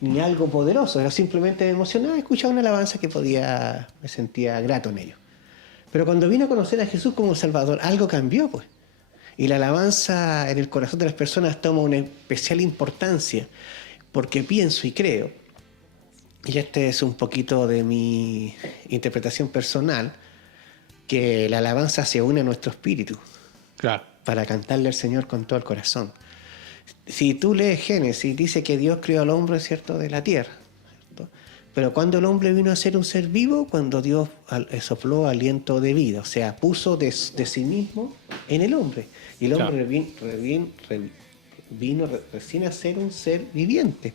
ni algo poderoso. Era simplemente me emocionaba escuchar una alabanza que me sentía grato en ello. Pero cuando vine a conocer a Jesús como Salvador, algo cambió, pues. Y la alabanza en el corazón de las personas toma una especial importancia, porque pienso y creo, y este es un poquito de mi interpretación personal, que la alabanza se une a nuestro espíritu. Claro. Para cantarle al Señor con todo el corazón. Si tú lees Génesis, dice que Dios creó al hombre, ¿cierto?, de la tierra, ¿cierto? Pero cuando el hombre vino a ser un ser vivo, cuando Dios sopló aliento de vida, o sea, puso de sí mismo en el hombre. Y el hombre vino recién a ser un ser viviente.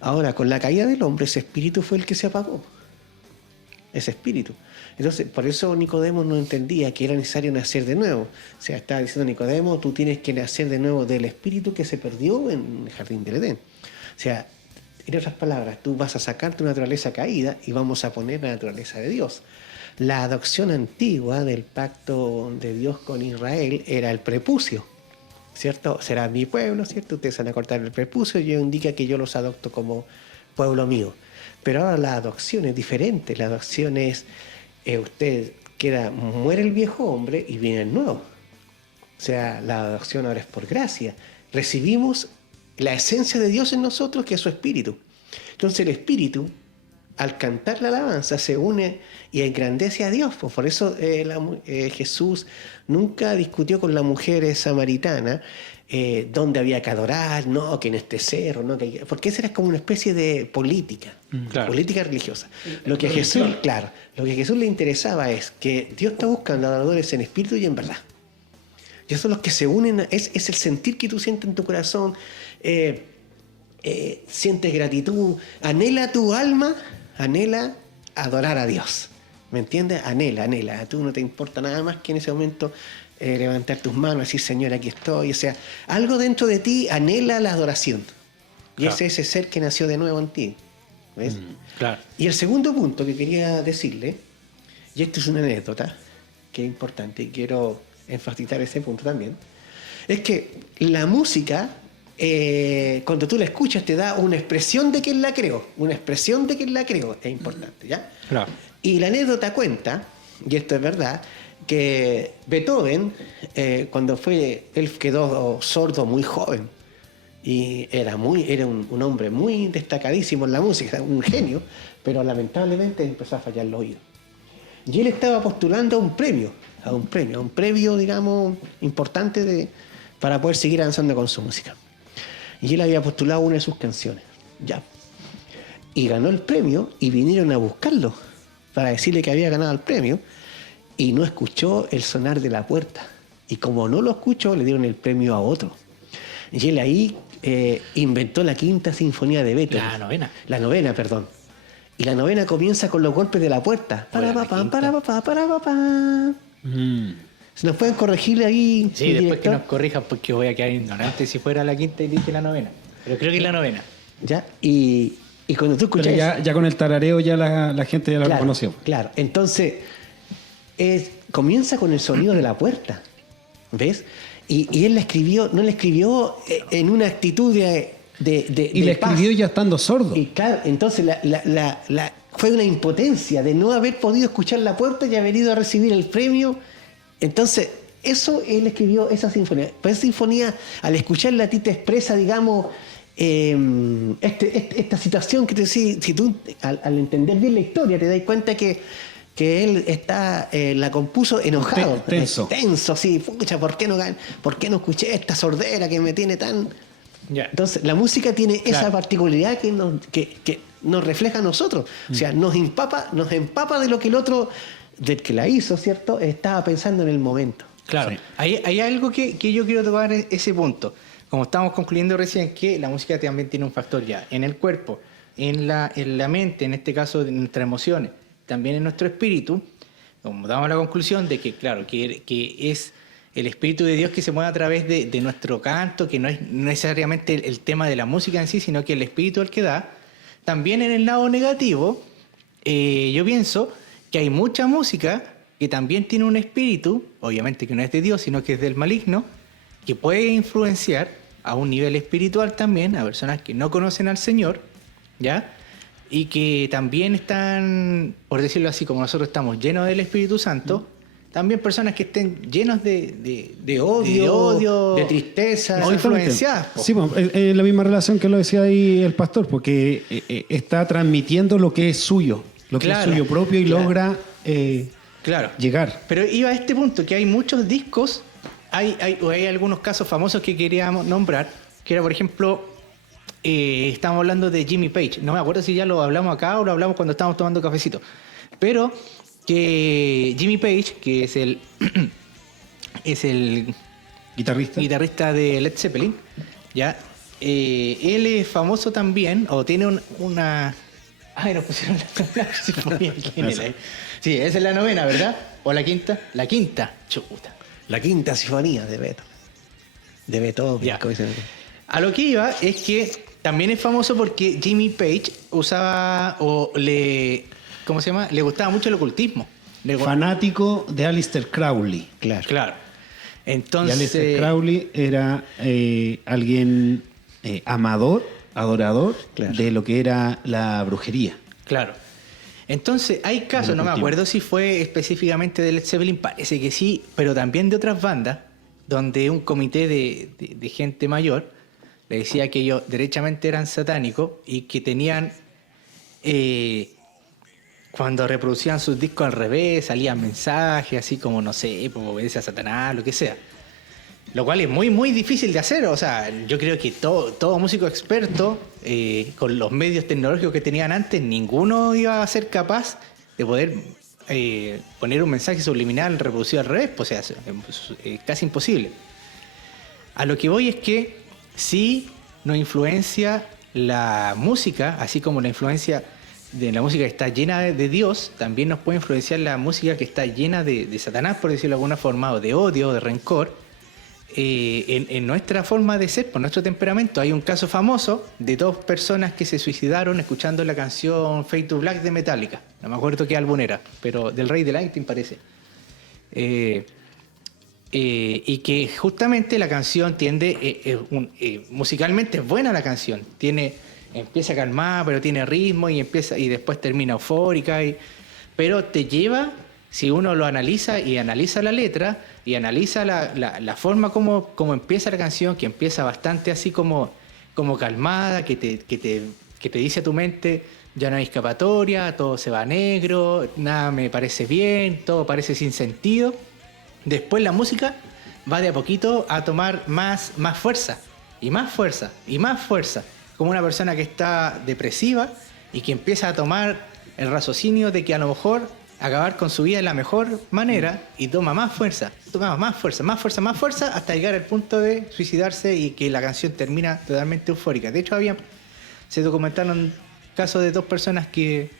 Ahora, con la caída del hombre, ese espíritu fue el que se apagó. Ese espíritu. Entonces, por eso Nicodemo no entendía que era necesario nacer de nuevo. O sea, estaba diciendo Nicodemo, tú tienes que nacer de nuevo del espíritu que se perdió en el jardín del Edén. O sea, en otras palabras, tú vas a sacar tu naturaleza caída y vamos a poner la naturaleza de Dios. La adopción antigua del pacto de Dios con Israel era el prepucio, ¿cierto? Será mi pueblo, ¿cierto? Ustedes van a cortar el prepucio y yo indica que yo los adopto como pueblo mío. Pero ahora la adopción es diferente. La adopción es, muere el viejo hombre y viene el nuevo. O sea, la adopción ahora es por gracia. Recibimos la esencia de Dios en nosotros, que es su espíritu. Entonces el espíritu, al cantar la alabanza, se une y engrandece a Dios. Por eso Jesús nunca discutió con la mujer samaritana dónde había que adorar, no, que en este cerro, no, porque esa era como una especie de política, política religiosa. Lo que a Jesús le interesaba es que Dios está buscando adoradores en espíritu y en verdad. Y esos son los que se unen, es el sentir que tú sientes en tu corazón, sientes gratitud, anhela tu alma, anhela adorar a Dios. ¿Me entiendes? Anhela. A tú no te importa nada más que en ese momento levantar tus manos y decir, Señor, aquí estoy. O sea, algo dentro de ti anhela la adoración. Y es ese ser que nació de nuevo en ti. ¿Ves? Claro. Y el segundo punto que quería decirle, y esto es una anécdota que es importante y quiero enfatizar ese punto también, es que la música, cuando tú la escuchas, te da una expresión de quién la creó. Es importante, ¿ya? Claro. Y la anécdota cuenta, y esto es verdad, que Beethoven, él quedó sordo muy joven. Y era un hombre muy destacadísimo en la música, un genio, pero lamentablemente empezó a fallar los oídos. Y él estaba postulando a un premio, digamos, importante para poder seguir avanzando con su música. Y él había postulado una de sus canciones, ya. Y ganó el premio y vinieron a buscarlo para decirle que había ganado el premio y no escuchó el sonar de la puerta. Y como no lo escuchó, le dieron el premio a otro. Y él ahí inventó la quinta sinfonía de Beethoven. La novena, perdón. Y la novena comienza con los golpes de la puerta. Para. ¿Se nos pueden corregir ahí? Sí, después que nos corrijan porque voy a quedar ignorante si fuera la quinta y dije la novena. Pero creo que es la novena. ¿Ya? Y Y cuando tú escuchas... Pero ya con el tarareo ya la gente ya lo Claro, reconoció. claro. Entonces, comienza con el sonido de la puerta, ¿ves? Y él no la escribió en una actitud de Y la paz. escribió ya estando sordo. Y claro, entonces fue una impotencia de no haber podido escuchar la puerta y haber ido a recibir el premio. Entonces, él escribió esa sinfonía. Pues esa sinfonía, al escucharla a ti te expresa, digamos, esta situación que si tú al entender bien la historia te das cuenta que él la compuso enojado, tenso, sí, pucha, ¿por qué no escuché esta sordera que me tiene tan... Ya. Entonces, la música tiene esa particularidad que nos refleja a nosotros. O sea, nos empapa de lo que el otro, del que la hizo, ¿cierto?, estaba pensando en el momento. Claro, Sí. hay algo que yo quiero tocar ese punto. Como estábamos concluyendo recién, que la música también tiene un factor ya en el cuerpo, en la mente, en este caso en nuestras emociones, también en nuestro espíritu. Como damos la conclusión de que, claro, que es el Espíritu de Dios que se mueve a través de nuestro canto, que no es necesariamente el tema de la música en sí, sino que el Espíritu es el que da. También en el lado negativo, yo pienso que hay mucha música que también tiene un espíritu, obviamente que no es de Dios, sino que es del maligno, que puede influenciar a un nivel espiritual también a personas que no conocen al Señor, ¿ya? Y que también están, por decirlo así, como nosotros estamos llenos del Espíritu Santo, también personas que estén llenos de odio, de tristeza. o influenciadas. Po. Sí, es la misma relación que lo decía ahí el pastor, porque está transmitiendo lo que es suyo, lo que es suyo propio y logra llegar. Pero iba a este punto, que hay muchos discos, hay algunos casos famosos que queríamos nombrar, que era, por ejemplo, estamos hablando de Jimmy Page. No me acuerdo si ya lo hablamos acá o lo hablamos cuando estábamos tomando cafecito. Pero que Jimmy Page, que es el guitarrista de Led Zeppelin, ¿ya? Él es famoso también, o tiene una... Ay, nos pusieron la sinfonía aquí en el... Sí, esa es la novena, ¿verdad? ¿O la quinta? La quinta, chuta. La quinta sinfonía de Beethoven. Ya. como dicen. A lo que iba es que también es famoso porque Jimmy Page usaba ¿cómo se llama? Le gustaba mucho el ocultismo. Fanático de Aleister Crowley. Claro. Y Entonces, Aleister Crowley era alguien adorador de lo que era la brujería. claro. Entonces, hay casos, no me acuerdo si fue específicamente de Led Zeppelin, parece que sí, pero también de otras bandas, donde un comité de gente mayor le decía que ellos derechamente eran satánicos y que tenían... cuando reproducían sus discos al revés, salían mensajes así como, no sé, pues obedece a Satanás, lo que sea. Lo cual es muy, muy difícil de hacer. O sea, yo creo que todo músico experto, con los medios tecnológicos que tenían antes, ninguno iba a ser capaz de poder poner un mensaje subliminal reproducido al revés. Pues, o sea, es casi imposible. A lo que voy es que sí nos influencia la música, así como la influencia de la música que está llena de Dios, también nos puede influenciar la música que está llena de Satanás, por decirlo de alguna forma, o de odio, de rencor, en nuestra forma de ser, por nuestro temperamento. Hay un caso famoso de 2 personas que se suicidaron escuchando la canción Fade to Black de Metallica. No me acuerdo qué álbum era, pero del Rey de Lightning parece. Y que justamente la canción musicalmente es buena la canción, empieza calmada, pero tiene ritmo y después termina eufórica. Pero te lleva, si uno lo analiza y analiza la letra y analiza la forma como empieza la canción, que empieza bastante así como calmada, que te dice a tu mente, ya no hay escapatoria, todo se va a negro, nada me parece bien, todo parece sin sentido. Después la música va de a poquito a tomar más fuerza, y más fuerza, y más fuerza. Como una persona que está depresiva y que empieza a tomar el raciocinio de que a lo mejor acabar con su vida es la mejor manera, y toma más fuerza, hasta llegar al punto de suicidarse, y que la canción termina totalmente eufórica. De hecho, se documentaron casos de 2 personas que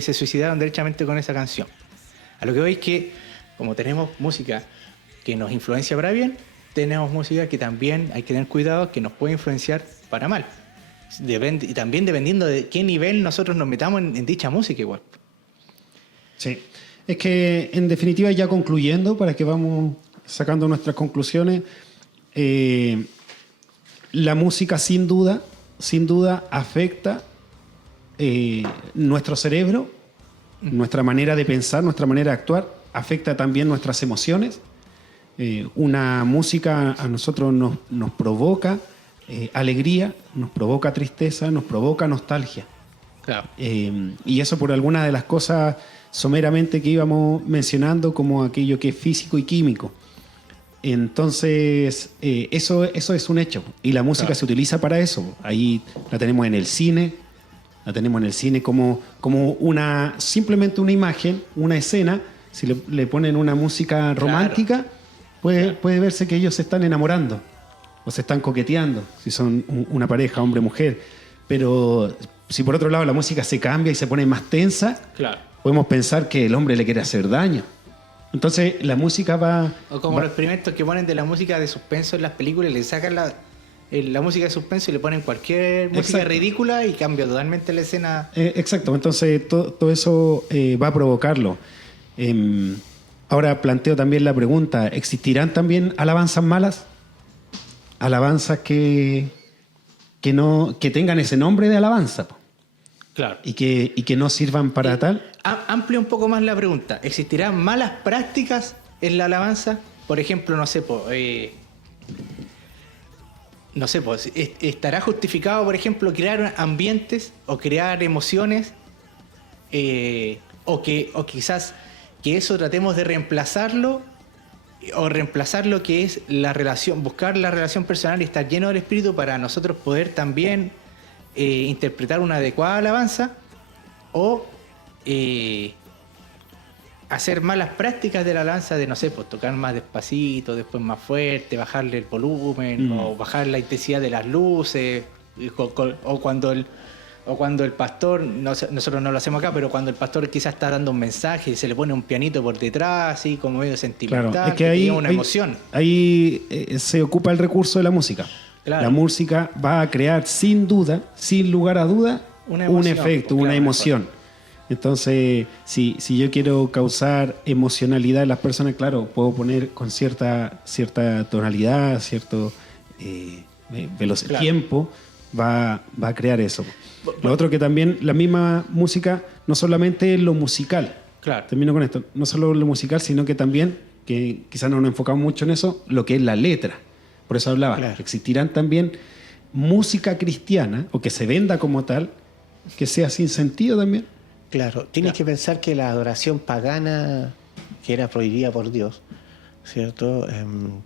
se suicidaron derechamente con esa canción. A lo que voy es que, como tenemos música que nos influencia para bien, tenemos música que también hay que tener cuidado, que nos puede influenciar para mal. Y también dependiendo de qué nivel nosotros nos metamos en dicha música igual. Sí. Es que, en definitiva, ya concluyendo, para que vamos sacando nuestras conclusiones, la música sin duda afecta nuestro cerebro, nuestra manera de pensar, nuestra manera de actuar, afecta también nuestras emociones. Una música a nosotros nos provoca alegría, nos provoca tristeza, nos provoca nostalgia. Claro. Y eso por alguna de las cosas someramente que íbamos mencionando, como aquello que es físico y químico. Entonces, eso es un hecho. Y la música se utiliza para eso. Ahí la tenemos en el cine. La tenemos en el cine como simplemente una imagen, una escena. Si le ponen una música romántica, puede verse que ellos se están enamorando o se están coqueteando, si son una pareja, hombre-mujer. Pero si por otro lado la música se cambia y se pone más tensa, podemos pensar que el hombre le quiere hacer daño. Entonces la música va... O como los experimentos que ponen de la música de suspenso en las películas, le sacan la música de suspenso y le ponen cualquier música ridícula y cambia totalmente la escena. Exacto, entonces todo eso va a provocarlo. Ahora planteo también la pregunta, ¿existirán también alabanzas malas? Alabanzas que tengan ese nombre de alabanza. Claro. Y que no sirvan para tal. Amplía un poco más la pregunta. ¿Existirán malas prácticas en la alabanza? Por ejemplo, ¿estará justificado, por ejemplo, crear ambientes o crear emociones? O quizás que eso tratemos de reemplazarlo, o reemplazar lo que es la relación, buscar la relación personal y estar lleno del Espíritu para nosotros poder también interpretar una adecuada alabanza, o hacer malas prácticas de la alabanza de, tocar más despacito, después más fuerte, bajarle el volumen, o bajar la intensidad de las luces, o cuando el pastor, nosotros no lo hacemos acá, pero cuando el pastor quizás está dando un mensaje y se le pone un pianito por detrás, así como medio sentimental, claro, es que ahí, una emoción. Ahí se ocupa el recurso de la música. Claro. La música va a crear sin duda, sin lugar a duda, un efecto, una emoción. Entonces, si yo quiero causar emocionalidad en las personas, claro, puedo poner con cierta tonalidad, cierto tiempo, va a crear eso. Lo otro que también, la misma música, no solamente lo musical, termino con esto, no solo lo musical, sino que también, que quizás no nos enfocamos mucho en eso, lo que es la letra. Por eso hablaba, existirán también música cristiana, o que se venda como tal, que sea sin sentido también. Claro, tienes que pensar que la adoración pagana, que era prohibida por Dios, ¿cierto?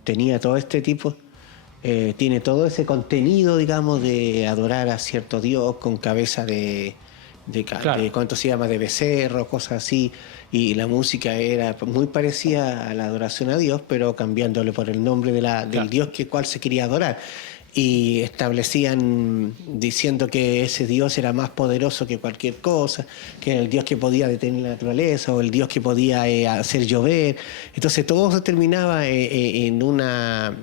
Tenía todo este tipo, tiene todo ese contenido, digamos, de adorar a cierto Dios con cabeza de ¿cuánto se llama? De becerro, cosas así. Y la música era muy parecida a la adoración a Dios, pero cambiándole por el nombre del Dios cual se quería adorar. Y establecían diciendo que ese Dios era más poderoso que cualquier cosa, que era el Dios que podía detener la naturaleza o el Dios que podía hacer llover. Entonces todo se terminaba en una...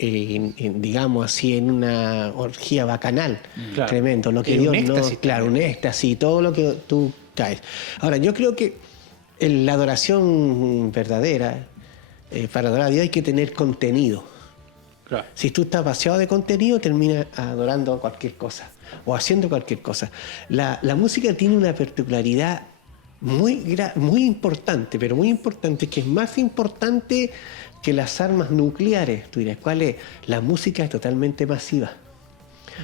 digamos así, en una orgía bacanal, tremendo, lo que Dios un éxtasis, un éxtasis, todo lo que tú caes. Ahora, yo creo que en la adoración verdadera, para adorar a Dios hay que tener contenido. Si tú estás vaciado de contenido, terminas adorando cualquier cosa o haciendo cualquier cosa. La música tiene una particularidad muy importante, pero muy importante, que es más importante que las armas nucleares. Tú dirás, ¿cuál es? La música es totalmente masiva.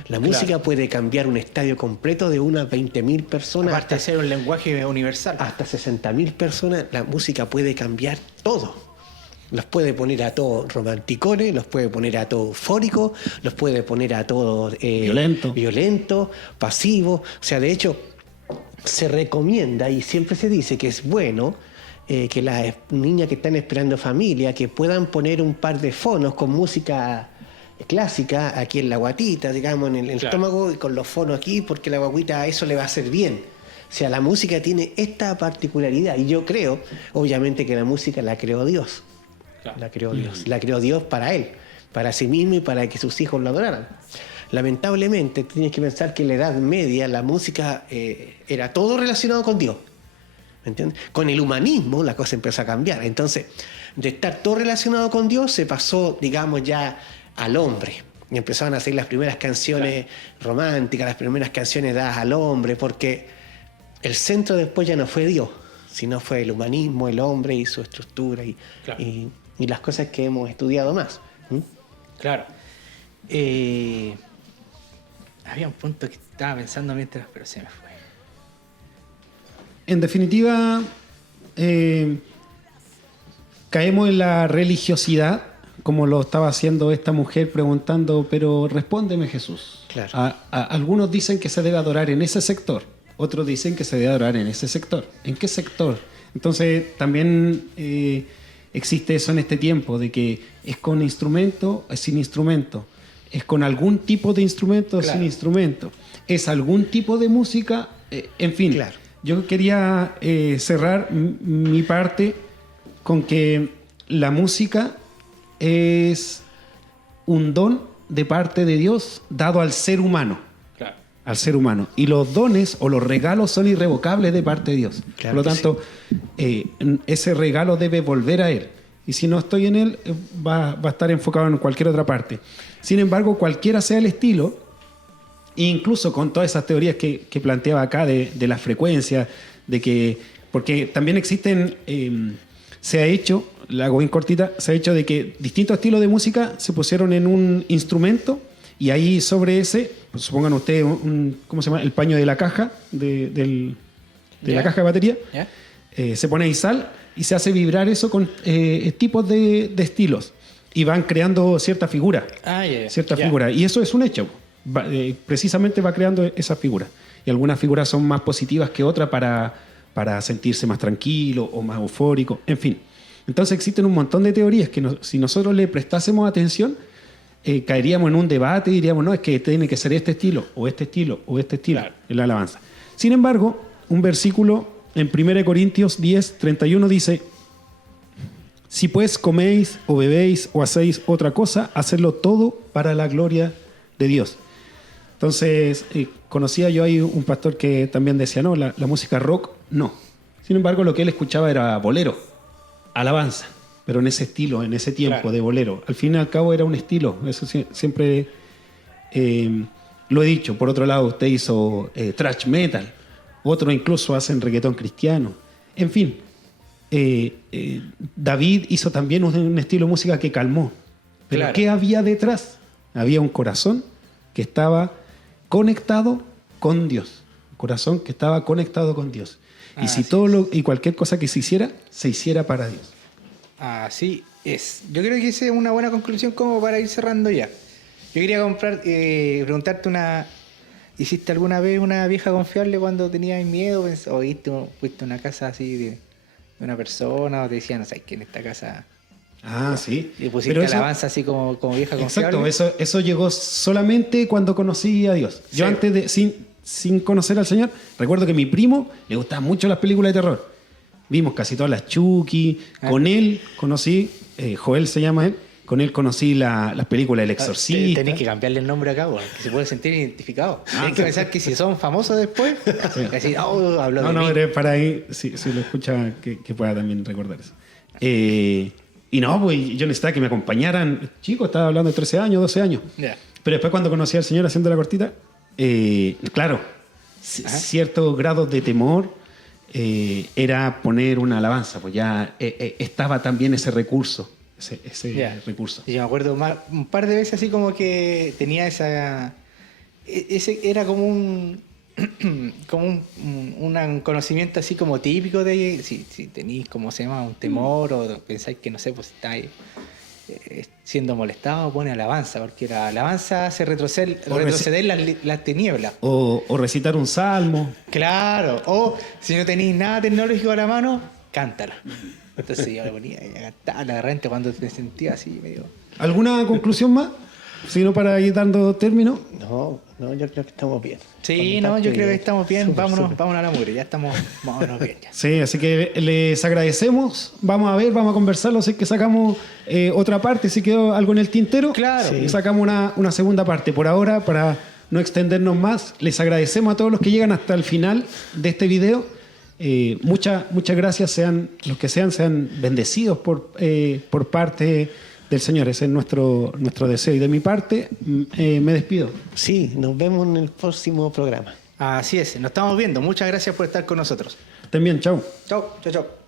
La música puede cambiar un estadio completo de unas 20.000 personas. Aparte de ser un lenguaje universal. Hasta 60.000 personas. La música puede cambiar todo. Los puede poner a todos romanticones, los puede poner a todos eufóricos, los puede poner a todos violentos, pasivos. O sea, de hecho, se recomienda y siempre se dice que es bueno que las niñas que están esperando familia, que puedan poner un par de fonos con música clásica aquí en la guatita, digamos, en el estómago, y con los fonos aquí, porque la guaguita eso le va a hacer bien. O sea, la música tiene esta particularidad y yo creo, obviamente, que la música la creó Dios. La creó Dios. La creó Dios para Él, para sí mismo y para que sus hijos lo adoraran. lamentablemente tienes que pensar que en la Edad Media la música era todo relacionado con Dios. ¿Me entiendes? Con el humanismo la cosa empezó a cambiar. Entonces, de estar todo relacionado con Dios se pasó, digamos, ya al hombre. Y empezaron a hacer las primeras canciones románticas, las primeras canciones dadas al hombre, porque el centro después ya no fue Dios, sino fue el humanismo, el hombre y su estructura y las cosas que hemos estudiado más. Claro. Había un punto que estaba pensando mientras, pero se me fue. En definitiva, caemos en la religiosidad, como lo estaba haciendo esta mujer preguntando, pero respóndeme, Jesús. Claro. Algunos dicen que se debe adorar en ese sector, otros dicen que se debe adorar en ese sector. ¿En qué sector? Entonces también existe eso en este tiempo, de que es con instrumento, es sin instrumento, es con algún tipo de instrumento, sin instrumento, es algún tipo de música, en fin. Claro. Yo quería cerrar mi parte con que la música es un don de parte de Dios dado al ser humano. Claro. Al ser humano. Y los dones o los regalos son irrevocables de parte de Dios. Claro. Por lo tanto, ese regalo debe volver a Él. Y si no estoy en Él, va a estar enfocado en cualquier otra parte. Sin embargo, cualquiera sea el estilo, incluso con todas esas teorías que planteaba acá de la frecuencia, de que, porque también existen, se ha hecho, la hago bien cortita, se ha hecho de que distintos estilos de música se pusieron en un instrumento y ahí sobre ese, pues supongan ustedes, ¿cómo se llama? El paño de la caja, de la caja de batería, se pone ahí sal y se hace vibrar eso con tipos de estilos y van creando cierta figura. Cierta figura. Y eso es un hecho. Precisamente va creando esa figura. Y algunas figuras son más positivas que otras para sentirse más tranquilo o más eufórico, en fin. Entonces existen un montón de teorías que si nosotros le prestásemos atención, caeríamos en un debate y diríamos, no, es que tiene que ser este estilo, o este estilo, o este estilo, en la alabanza. Sin embargo, un versículo en 1 Corintios 10, 31 dice: si pues coméis o bebéis o hacéis otra cosa, hacedlo todo para la gloria de Dios. Entonces, conocía yo ahí un pastor que también decía, no, la música rock, no. Sin embargo, lo que él escuchaba era bolero, alabanza, pero en ese estilo, en ese tiempo de bolero. Al fin y al cabo era un estilo, eso siempre lo he dicho. Por otro lado, usted hizo thrash metal, otros incluso hacen reggaetón cristiano. En fin, David hizo también un estilo de música que calmó. Pero ¿qué había detrás? Había un corazón que estaba conectado con Dios. Un corazón que estaba conectado con Dios. Y si y cualquier cosa que se hiciera para Dios. Así es. Yo creo que esa es una buena conclusión como para ir cerrando ya. Yo quería preguntarte ¿hiciste alguna vez una vieja confiable cuando tenías miedo? ¿O fuiste a una casa así de una persona? ¿O te decían, no sabes que en esta casa... Sí. Y pusiste alabanza así como vieja confiable? Exacto, eso llegó solamente cuando conocí a Dios. Yo antes de... Sin conocer al Señor, recuerdo que a mi primo le gustaban mucho las películas de terror. Vimos casi todas las Chucky. Con él conocí, Joel se llama él, con él conocí las películas El Exorcista. Tenés que cambiarle el nombre acá, que se puede sentir identificado. Tenés que pensar que si son famosos después, decir, habló de mí. No, para ahí, si lo escucha, que pueda también recordar eso. Y no, pues yo necesitaba que me acompañaran. Chico, estaba hablando de 13 años, 12 años. Pero después cuando conocí al Señor haciendo la cortita, claro, ciertos grados de temor era poner una alabanza, pues ya estaba también ese recurso, ese recurso. Yo me acuerdo un par de veces así como que tenía era como un conocimiento así como típico de si tenéis, como se llama, un temor o pensáis que no sé, pues estáis siendo molestado, pone alabanza, porque la alabanza hace retroceder las tinieblas. O recitar un salmo. Claro, o si no tenéis nada tecnológico a la mano, cántala. Entonces yo me ponía a cantar de repente cuando te sentía así medio... ¿Alguna conclusión más? sino para ir dando término. No, yo creo que estamos bien. Sí, Por mi no, parte, yo creo que estamos bien. súper, Vámonos, súper. vámonos a la mugre. Ya estamos más o menos bien. Ya. Sí, así que les agradecemos. Vamos a ver, vamos a conversarlo. Así que sacamos otra parte. Si quedó algo en el tintero, Claro. y sacamos una segunda parte. Por ahora, para no extendernos más, les agradecemos a todos los que llegan hasta el final de este video. Muchas gracias. Sean los que sean bendecidos por parte del Señor. Ese es nuestro deseo. Y de mi parte, me despido. Sí, nos vemos en el próximo programa. Así es, nos estamos viendo. Muchas gracias por estar con nosotros. Estén bien, chao. Chau, chau, chau.